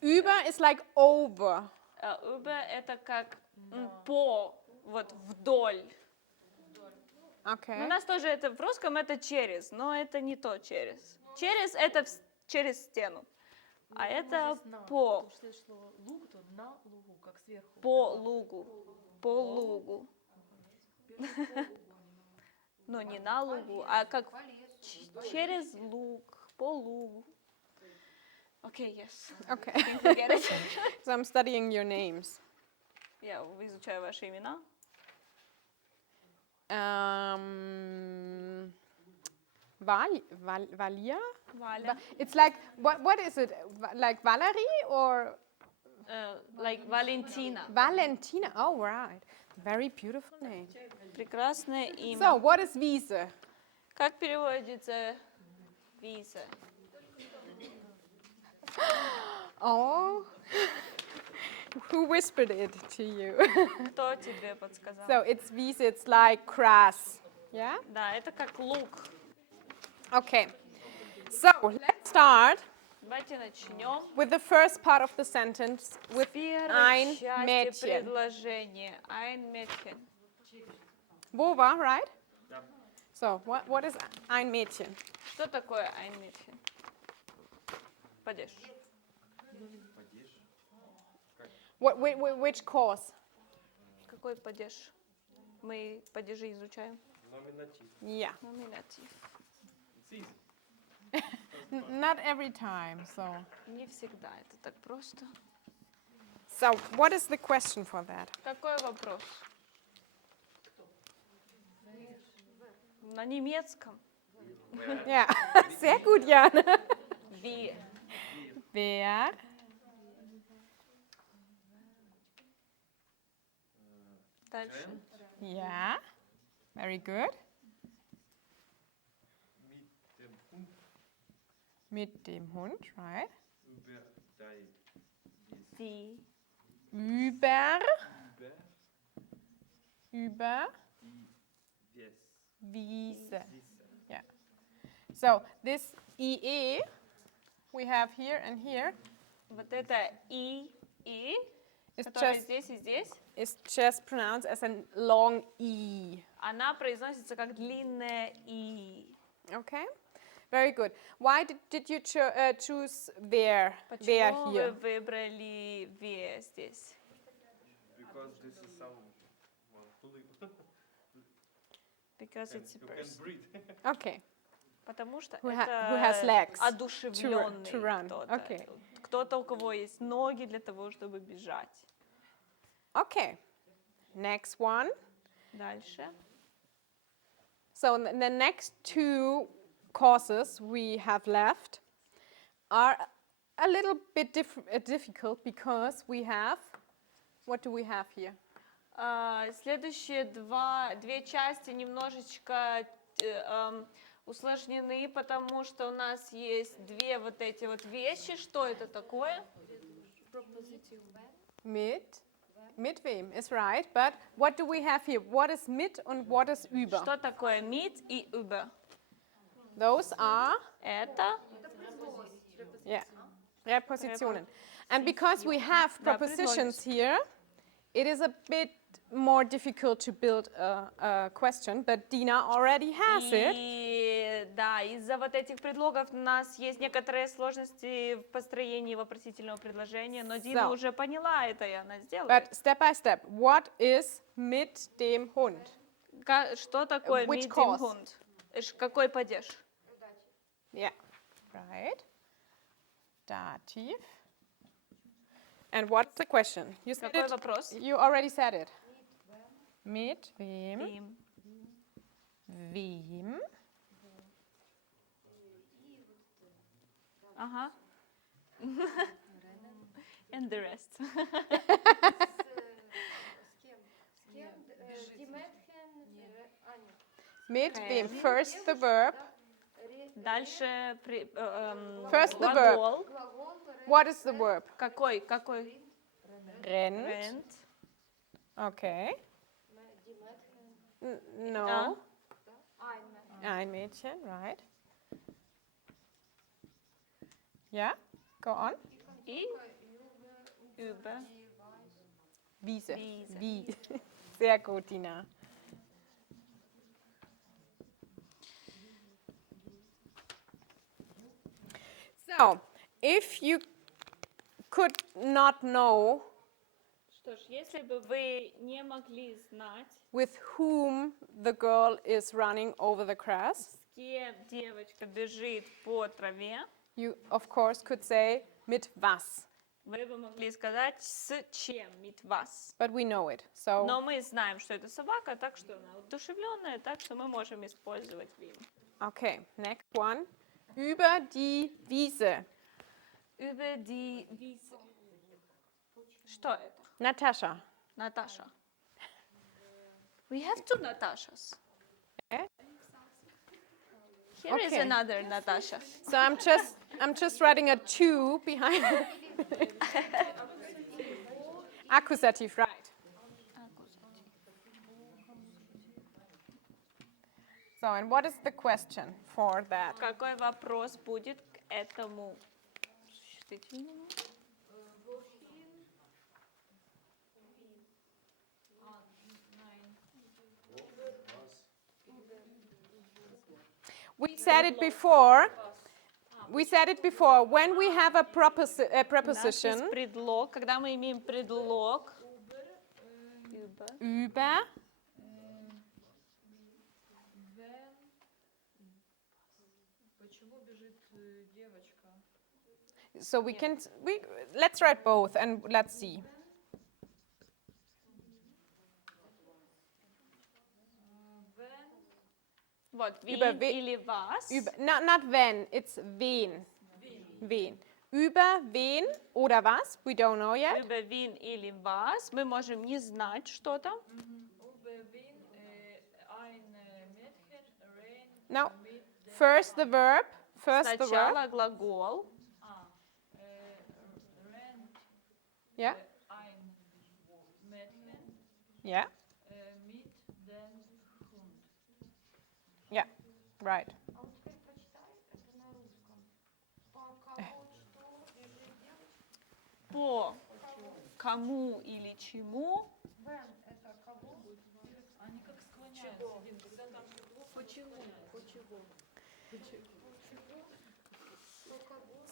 Über is like over. über это как по, вот вдоль. У Okay. нас тоже это в русском это через, но это не то через. Через это через стену, а это по. Потому что если слово луг, то на лугу, как сверху. По лугу. По лугу. Но не на лугу, а как через луг, по лугу. Okay, yes. Okay. Think we get it. So I'm studying your names. Я изучаю ваши имена. Valia? Валя. It's like, what is it? Like Valerie or Like Valentina. Valentina? Oh, right. Very beautiful name. Прекрасное имя. So, what is Wiese? Как переводится виза? Oh, who whispered it to you? Кто тебе подсказал? So, it's Wiese, it's like grass. Yeah? Да, это как лук. Okay. So, let's start. Давайте начнем. with the first part of the sentence with Первой ein части Mädchen. предложения. Ein Mädchen. Wova, right? So, what is ein Mädchen? Что такое ein Mädchen? Падеж. Which course? Какой падеж? Мы падежи изучаем. Номинатив. Yeah. Номинатив. It's easy. Not every time, so. Не всегда это так просто. So, what is the question for that? Какой вопрос? На немецком. Ja, sehr gut, Jan. Wie. Wer? Дальше. Ja, very good. Mit dem Hund Mit dem Hund, right? über Die. Über die Wiese. Yeah. So, this IE we have here and here Вот это и, is которое just, здесь и здесь, is just pronounced as a long E. она произносится как длинное и. Okay? Very good. Why did you choose wer Почему вы here? выбрали ве здесь? because this is someone who live. Because it's a You can person. breathe. Okay. Потому что Who это has legs одушевленный to run. кто-то. Okay. Кто-то, у кого есть ноги для того, чтобы бежать. Okay. Next one. Дальше. So the next two courses we have left are a little bit difficult because we have, what do we have here? Следующие две части немножечко усложнены, потому что у нас есть две вот эти вот вещи. Что это такое? Mit wem is right, but what do we have here? What is mit and what is über? Что такое mit и über? Those are Это Präpositionen. And because we have Да, prepositions here, it is a bit more difficult to build a question, but Dina already has it. И да, из-за вот этих предлогов у нас есть некоторые сложности в построении вопросительного предложения, но Дина So. уже поняла это, и она сделает. But step by step, what is mit dem Hund? Что такое Which mit dem cause? Hund? Какой падеж? Yeah, right. Dativ. And what's the question? You said Какой it. вопрос? You already said it. Mit wem? Им. Wem? Ага. And the rest. Die Mädchen, Аня. Mit Okay. wem? First the verb. Дальше First the глагол. Глагол What is the verb? Какой? Rennt. Rent. Okay. die Mädchen, No. ein Mädchen. Ein Mädchen, right. Yeah, go on. И über. Wiese. Wiese. Wie. Sehr gut, Dina. So, if you could not know Что ж, если бы вы не могли знать, with whom the girl is running over the grass, с кем девочка бежит по траве, you of course could say mit was, вы бы могли сказать с чем, mit was. but we know it. So Но мы знаем, что это собака, так что она одушевленная, так что мы можем использовать вим. okay, next one. Über die Wiese. Über die Wiese. Что это? Natascha. Наташа. We have two Natashas. Okay. Here is Okay. another Natasha. So I'm just writing a 2 behind. Accusative, right. So, and what is the question for that? Какой вопрос будет к этому? существительному. Wohin? Nein. We said it before. We said it before. When we have a У нас есть preposition предлог. Когда мы имеем предлог. Über. über, Wenn. Почему бежит девочка? so let's write both and let's see. Wenn. Вот, Über wen we- или was. Not when, it's wen. Wen. Über wen oder was? We don't know yet. Über wen или was. Мы можем не знать что-то. Über wen ein Mädchen rennt No. mit dem First the verb. First the verb. Сначала глагол. rennt Yeah. ein Mädchen Yeah. mit dem Hund. Yeah. Right. А вот теперь прочитай это на русском. По кого, что бежит девочка? По кому или чему. When это кого? Они как склоняются, Дим, когда там почему?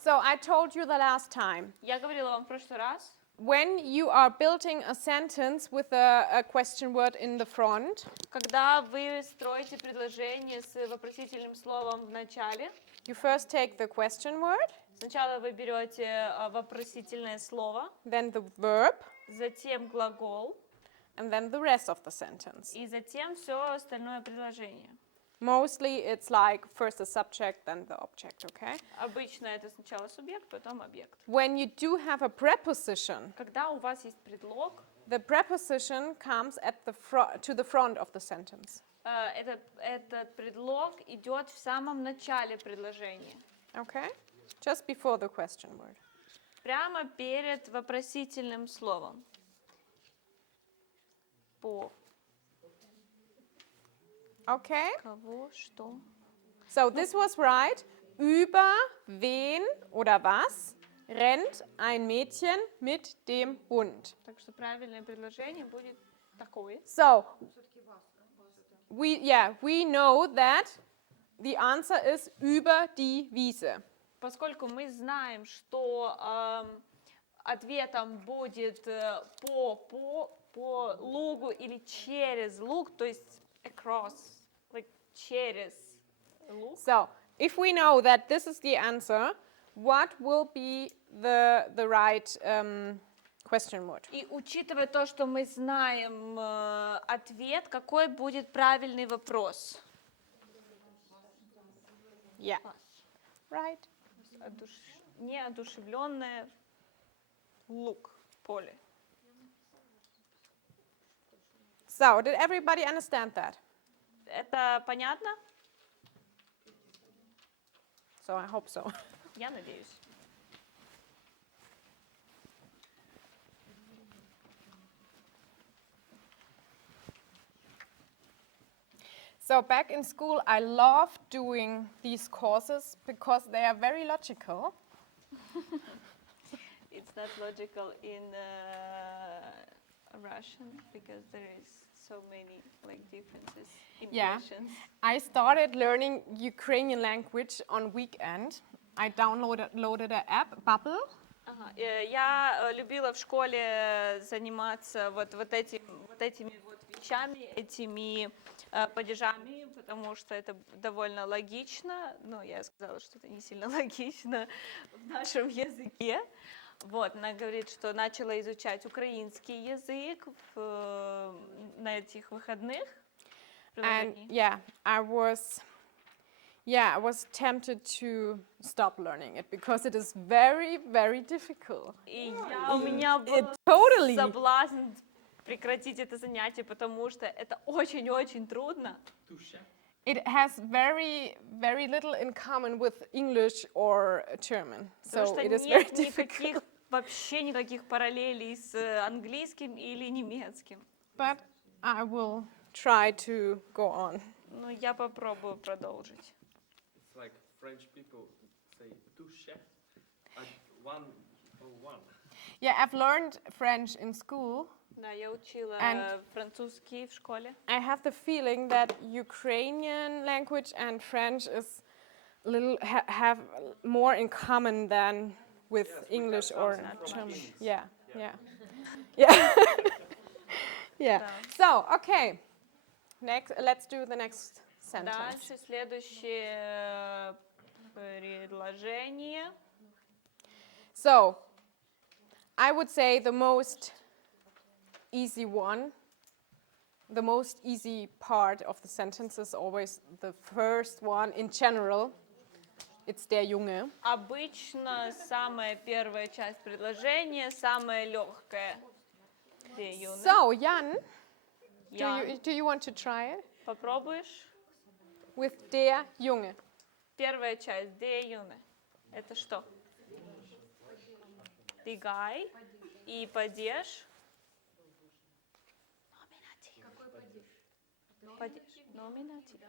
So I told you the last time. Я говорила вам в прошлый раз. When you are building a sentence with a question word in the front, Когда вы строите предложение с вопросительным словом в начале, you first take the question word, сначала вы берете вопросительное слово, then the verb, затем глагол, and then the rest of the sentence. и затем все остальное предложение. Mostly it's like first the subject, then the object, okay? Обычно это сначала субъект, потом объект. When you do have a preposition, Когда у вас есть предлог, the preposition comes to the front of the sentence. этот предлог идет в самом начале предложения, Okay? Just before the question word. прямо перед вопросительным словом. По Okay? кого, что. So this was right. Über wen oder was rennt ein Mädchen mit dem Hund? Так что правильное предложение будет такое. So we know that the answer is über die Wiese. Поскольку мы знаем, что ответом будет по лугу или через луг, то есть across, like через луг. So if we know that this is the answer, what will be the right question word? И учитывая то, что мы знаем ответ, какой будет правильный вопрос? Yeah. Right. Неодушевленное луг, поле. So did everybody understand that? Это понятно? So I hope so. Я надеюсь. So back in school, I loved doing these courses because they are very logical. It's not logical in Russian because there is so many like differences in Yeah. questions. I started learning Ukrainian language on weekend. I downloaded an app, Bubble. Ага. Я любила в школе заниматься вот этими вот вещами, этими падежами, потому что это довольно логично. Но я сказала, что это не сильно логично в нашем языке. Вот, она говорит, что начала изучать украинский язык на этих выходных. And I was tempted to stop learning it because it is very, very difficult. И у меня был Totally. соблазн прекратить это занятие, потому что это очень-очень трудно. It has very, very little in common with English or German. Потому So что it is very нет difficult. вообще никаких параллелей с английским или немецким. But I will try to go on. Но я попробую продолжить. It's like French people say touche. 101. Yeah, I've learned French in school. Да, я учила And- французский в школе. I have the feeling that Ukrainian language and French is have more in common than with Yes, we English have or something from German. Kings. Yeah, Yeah. yeah, yeah. Да. So, okay. Next, let's do the next sentence. Дальше следующее предложение. So, I would say the most easy one, the most easy part of the sentence is always the first one in general. It's der Junge. Обычно самая первая часть предложения, самая легкая. Der Junge. So, Jan, Ян, do you want to try it? попробуешь? With der Junge. Первая часть, der Junge. Это что? Die Guy и падеж. Падеж. Номинатив.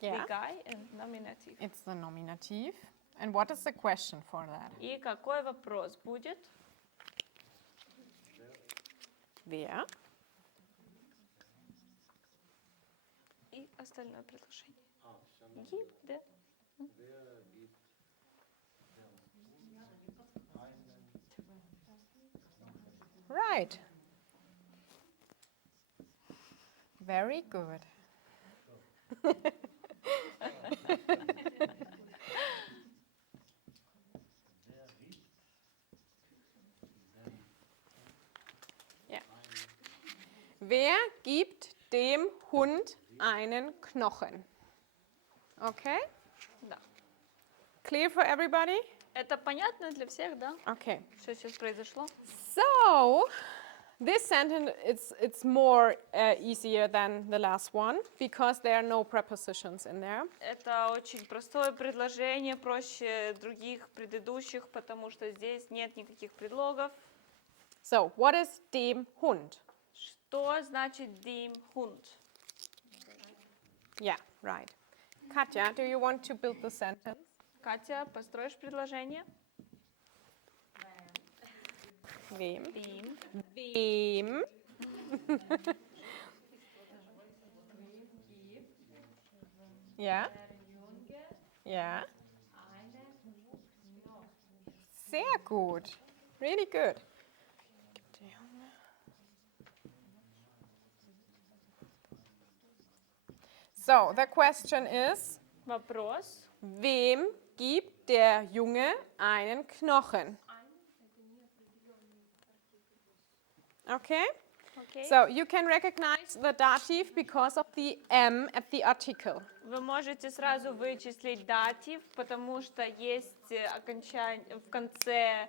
Yeah. Die Guy and номинатив. It's the nominative. And what is the question for that? И какой вопрос будет? Wer? И остальное предложение. Wer Gibt, der. gibt einen Right. Very good. Ja. Wer gibt dem Hund einen Knochen? Okay? Да. Clear for everybody? Это понятно для всех, да? Okay. Что сейчас произошло? So, this sentence it's more easier than the last one because there are no prepositions in there. Это очень простое предложение, проще других предыдущих, потому что здесь нет никаких предлогов. So, what is dem Hund? Что значит dem Hund? Yeah, right. Katja, do you want to build the sentence? Катя, построишь предложение? Wem? Dem. Wem? Ja? Ja? Sehr gut. Really good. So, the question is, Вопрос. wem gibt der Junge einen Knochen? Okay? Окей. So, you can recognize the dative because of the M at the article. Вы можете сразу вычислить датив, потому что есть окончание в конце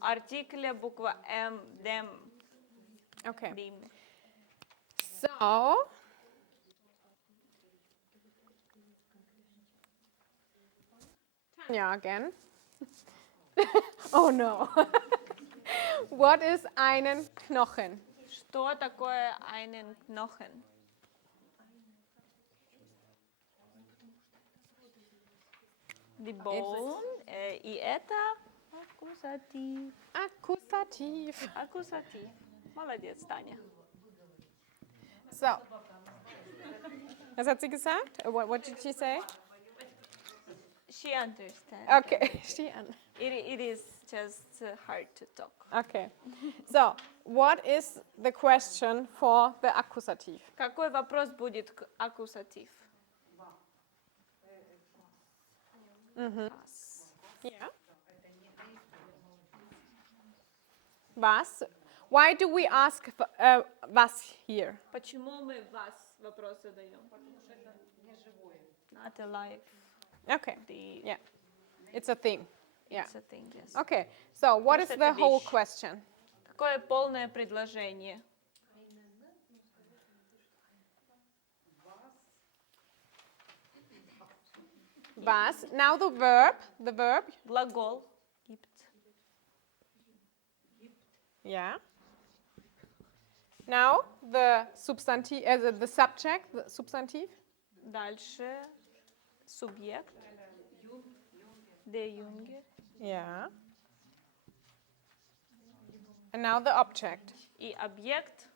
артикля буква М, dem, Okay. dem. So, Tanja again. Oh no. What is einen Knochen? Что такое einen Knochen? Die bone, и это аккузатив. Akkusativ. Аккузатив. Молодец, Таня. So. Was hat sie gesagt? What did she say? She understands. Okay. It is just hard to talk. Okay. So, what is the question for the accusative? Какой вопрос будет к аккузатив? Yeah. Was? Why do we ask was here? Почему мы вас вопрос задаем? Not alive. Okay. The, Yeah. It's a thing. Yeah. It's a thing, yes. Okay. So, what is Потому что the это whole вещь. question? Какое полное предложение? Was? Now the verb. The verb. Глагол. Gibt. Yeah. Now the substantive, the subject, the substantive. Дальше. Субъект. Der Junge. Yeah. And now the object. И объект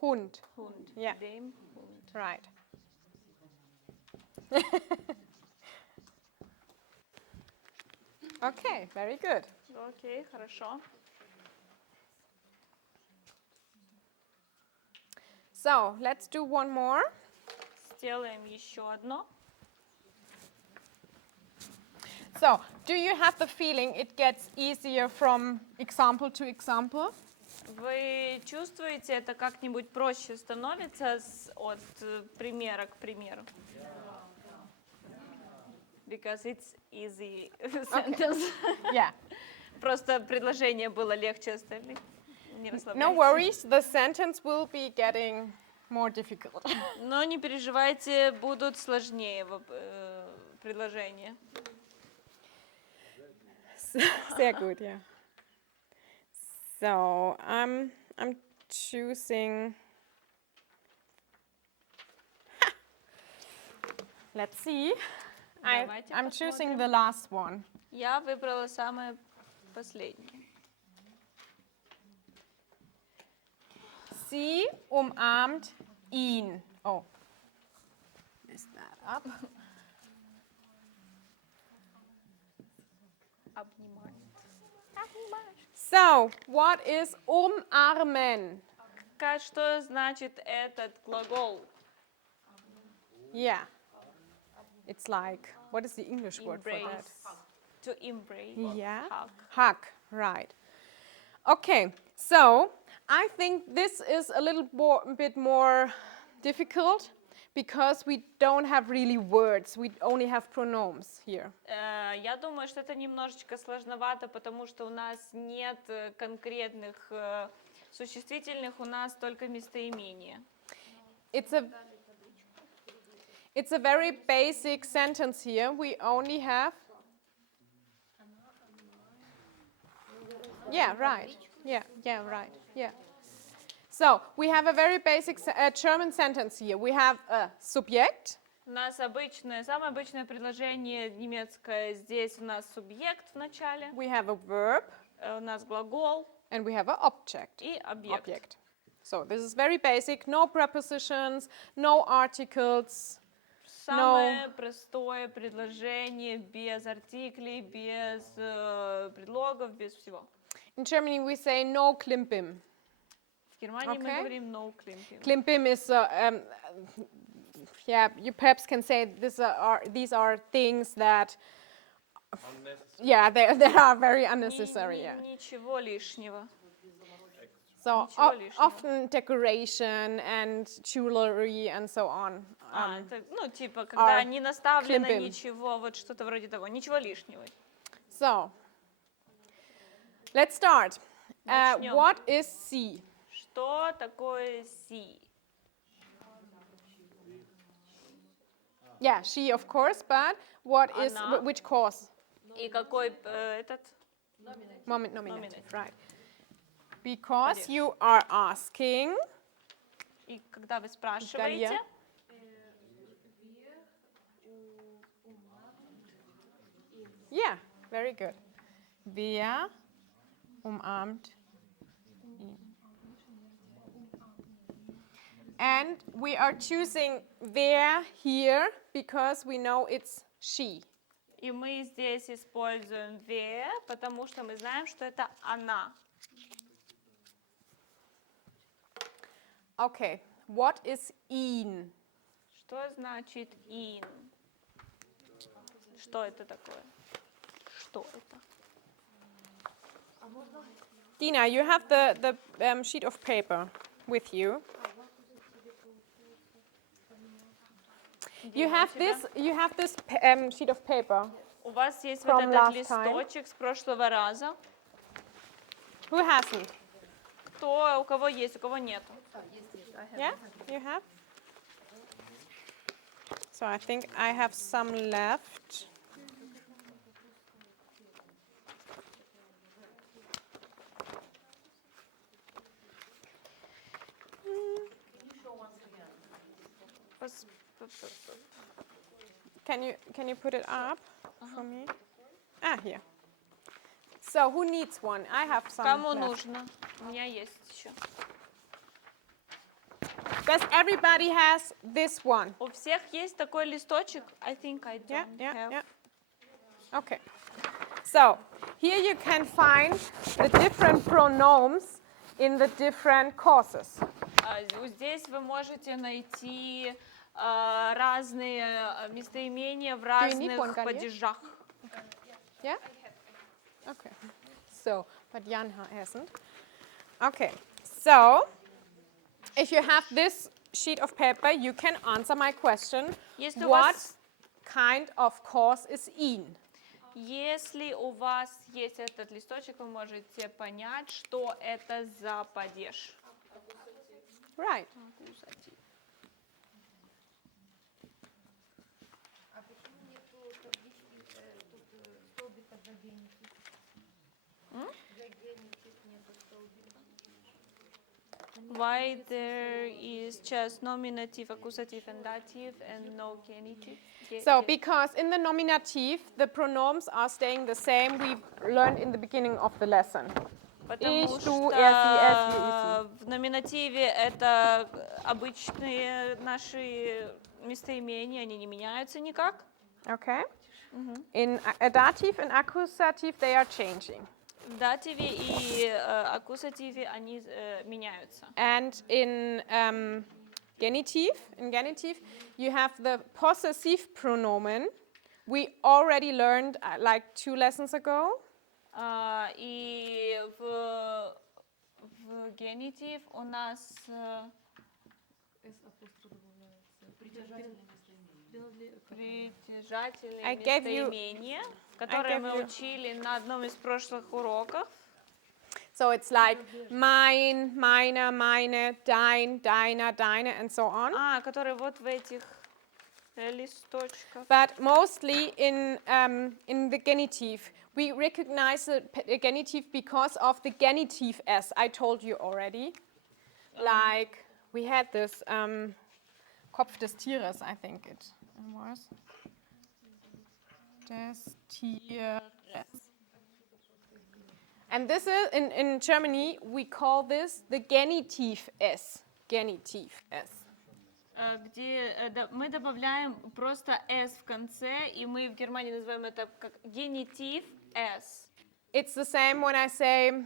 Hund. Hund. Yeah. Dem Hund. Right. Okay, very good. Окей, хорошо. So, let's do one more. Сделаем еще одно. So, do you have the feeling it gets easier from example to example? Вы чувствуете, это как-нибудь проще становится от примера к примеру? Because it's easy sentence. Yeah. Просто предложение было легче остальных. Не No расслабляйтесь. worries, the sentence will be getting more difficult. Но не переживайте, будут сложнее предложения. Sehr gut, yeah. So, I'm choosing. Let's see. Давайте I'm choosing посмотрим. the last one. Я выбрала самое последнее. Sie umarmt ihn. Oh. Mess that up. Обнимает. So, what is umarmen? Что значит этот глагол? Yeah. It's like, what is the English word for that? Embrace. To embrace. Yeah. Hug. Hug, right. Okay, so I think this is a little bit more difficult because we don't have really words, we only have pronouns here. Я думаю, что это немножечко сложновато, потому что у нас нет конкретных существительных, у нас только местоимения. It's a very basic sentence here. We only have. Yeah, right. Yeah, right. Yeah. So we have a very basic German sentence here. We have a subject. У нас самое обычное предложение немецкое. Здесь у нас субъект в начале, We have a verb. у нас глагол And we have an object. и объект. So this is very basic. No prepositions, no articles. Самое простое предложение, без артиклей, без предлогов, без всего. In Germany we say no klimbim. В Германии мы Okay. говорим no klimbim. Klimbim is, yeah, you perhaps can say these are things that, Unnecessary. yeah, they are very unnecessary. Yeah. Ничего лишнего. So Ничего лишнего. often decoration and jewelry and so on. Это, типа, когда are не наставлено klimbim. ничего, вот что-то вроде того, ничего лишнего. So let's start. Начнем. What is C? Что такое си? Yeah, she of course, but what is Она. which cause? И какой этот? Nominative, Nominative. right? Because you are asking. И когда вы спрашиваете, Yeah, very good. Wer umarmt ihn? And we are choosing wer here because we know it's she. и мы здесь используем wer, потому что мы знаем, что это она. Okay, what is ihn? Что значит in? Что это такое? Что это? Dina, you have the sheet of paper with you. You have this sheet of paper. У вас есть From вот этот last time. листочек с прошлого раза. Who hasn't? Кто, у кого есть, у кого нету? Yeah, you have? So I think I have some left. Can you put it up for me? Here. So who needs one? I have some Кому left. нужно? У меня есть еще. Does everybody has this one? У всех есть такой листочек? I think I don't have. Yeah. Okay. So here you can find the different pronouns in the different courses. Здесь вы можете найти разные местоимения в разных one, Galia? падежах. Yeah? Okay. So, but Jan hasn't. Okay. So, if you have this sheet of paper, you can answer my question. Если у What вас, kind of course is in? если у вас есть этот листочек, вы можете понять, что это за падеж. Right. А почему нету таблички, тут столбика за генитив? За генитив нету столбика. Why there is just nominative, accusative, and dative, and no genitive? So, because in the nominative, the pronouns are staying the same we learned in the beginning of the lesson. Потому Ich, что du, er, sie, es, wir, в номинативе это обычные наши местоимения, они не меняются никак. Okay? In a dative and accusative, they are changing. В дативе и аккусативе они меняются. And in genitive, you have the possessive pronomen. We already learned like 2 lessons ago. И в генитив у нас притяжательные местоимения, которые мы учили на одном из прошлых уроков. So it's like mein, meiner, meine, dein, deiner, deine, and so on. Которые вот в этих листочках. But mostly in the genitive, we recognize the genitive because of the genitive s. I told you already. Like we had this Kopf des Tieres, I think it was. Des Tieres. And this is, in Germany, we call this the genitive s. Genitive s. Где мы добавляем просто s в конце, и мы в Германии называем это как генитив s. It's the same when I say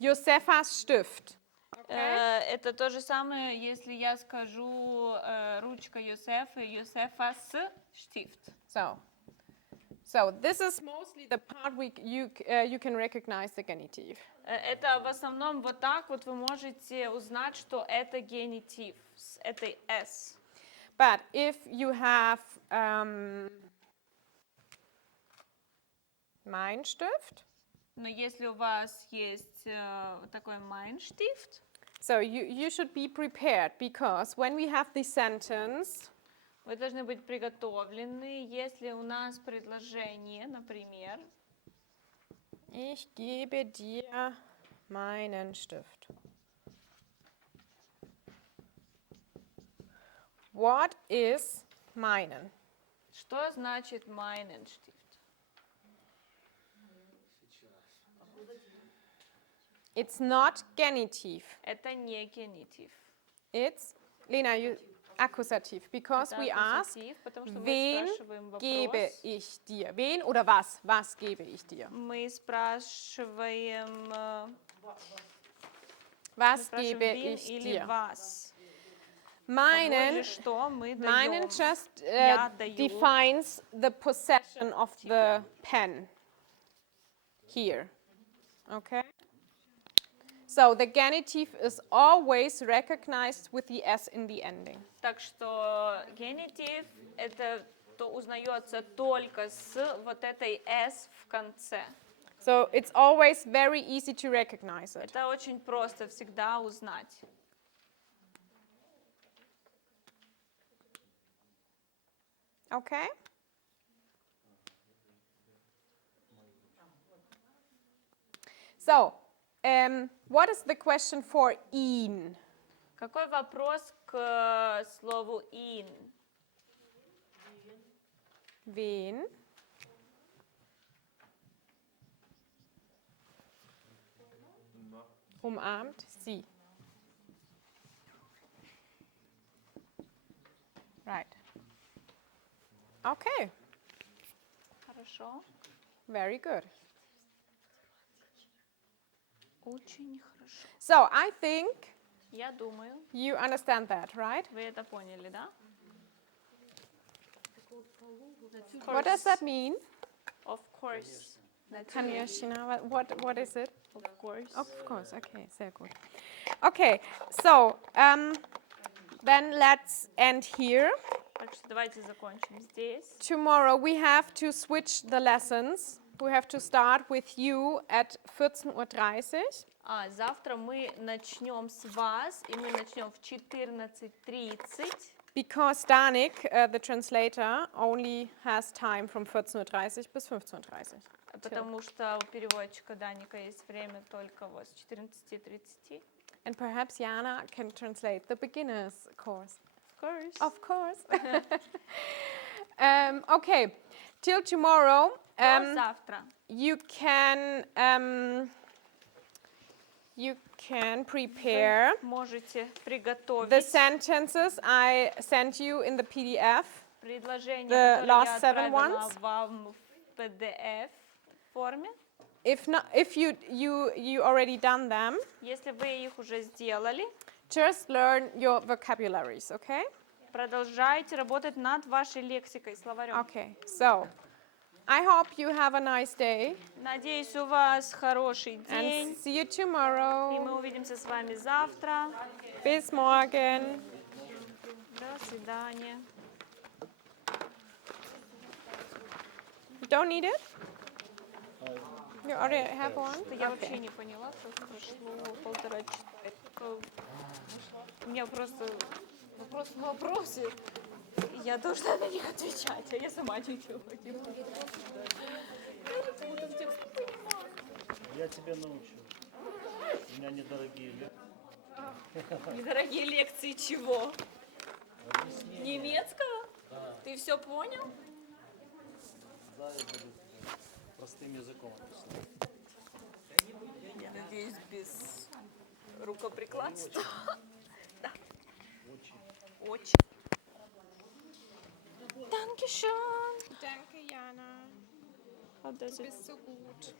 Josefas Stift. Okay? Это то же самое, если я скажу ручка Йосефа, Йосефас Stift. So this is mostly the part you can recognize the genitive. Это в основном вот так вот вы можете узнать, что это генитив с этой s. But if you have mein Stift, Но если у вас есть такой mein Stift, so you should be prepared because when we have this sentence, вы должны быть приготовлены, если у нас предложение, например, ich gebe dir meinen Stift. What is meinen? что значит meinen Stift? It's not genitive. Это не генитив. It's, Lena, accusative, because Это we ask, аккусатив, потому что мы wen спрашиваем gebe вопрос. ich dir? Wen oder was? Was gebe ich dir? Мы спрашиваем, Was gebe wen ich или dir? was. Кого или Meinen, что мы meinen даем. just Я даю. defines the possession of the pen here. Okay? So the genitive is always recognized with the s in the ending. Так что генитив это то узнается только с вот этой s в конце. So it's always very easy to recognize it. Это очень просто всегда узнать. Okay? So, what is the question for ihn? Какой вопрос к слову in? Wen? Umarmt sie. Right. Okay, Хорошо. very good. Очень хорошо. So I think Я думаю, you understand that, right? вы это поняли, да? What does that mean? Of course. Kanyashina, what is it? Of course. Of course, okay, sehr gut. Okay, so then let's end here. Так что давайте закончим здесь. Tomorrow we have to switch the lessons. We have to start with you at 14:30 Uhr. Завтра мы начнем с вас, и мы начнем в 14:30. Because Danik, the translator, only has time from 14:30 Uhr bis 15:30 Uhr. Потому что у переводчика Даника есть время только вот с 14:30. And perhaps Jana can translate the beginner's course. Of course. Of course. Okay, till tomorrow. До завтра. You can prepare Можете the приготовить sentences I sent you in the PDF. предложения, the которые last я 7 отправила ones. вам в PDF форме. If not, if you already done them, Если вы их уже сделали, just learn your vocabularies, okay? продолжайте работать над вашей лексикой, словарем. Okay. So, I hope you have a nice day Надеюсь, у вас хороший and день. see you И tomorrow. мы увидимся с вами завтра. Bis morgen. До свидания. You don't need it? You already have one? Я вообще не поняла, что прошло 1,5 часа. У меня просто вопрос в вопросе. Я должна на них отвечать, а я сама ничего не понимаю. Я тебя научу. У меня недорогие лекции. Недорогие лекции чего? Немецкого? Ты все понял? Да, я буду простым языком объяснять. Я надеюсь, без рукоприкладства. Да. Очень. Dankeschön. Danke, Jana. How does Du it? bist so gut.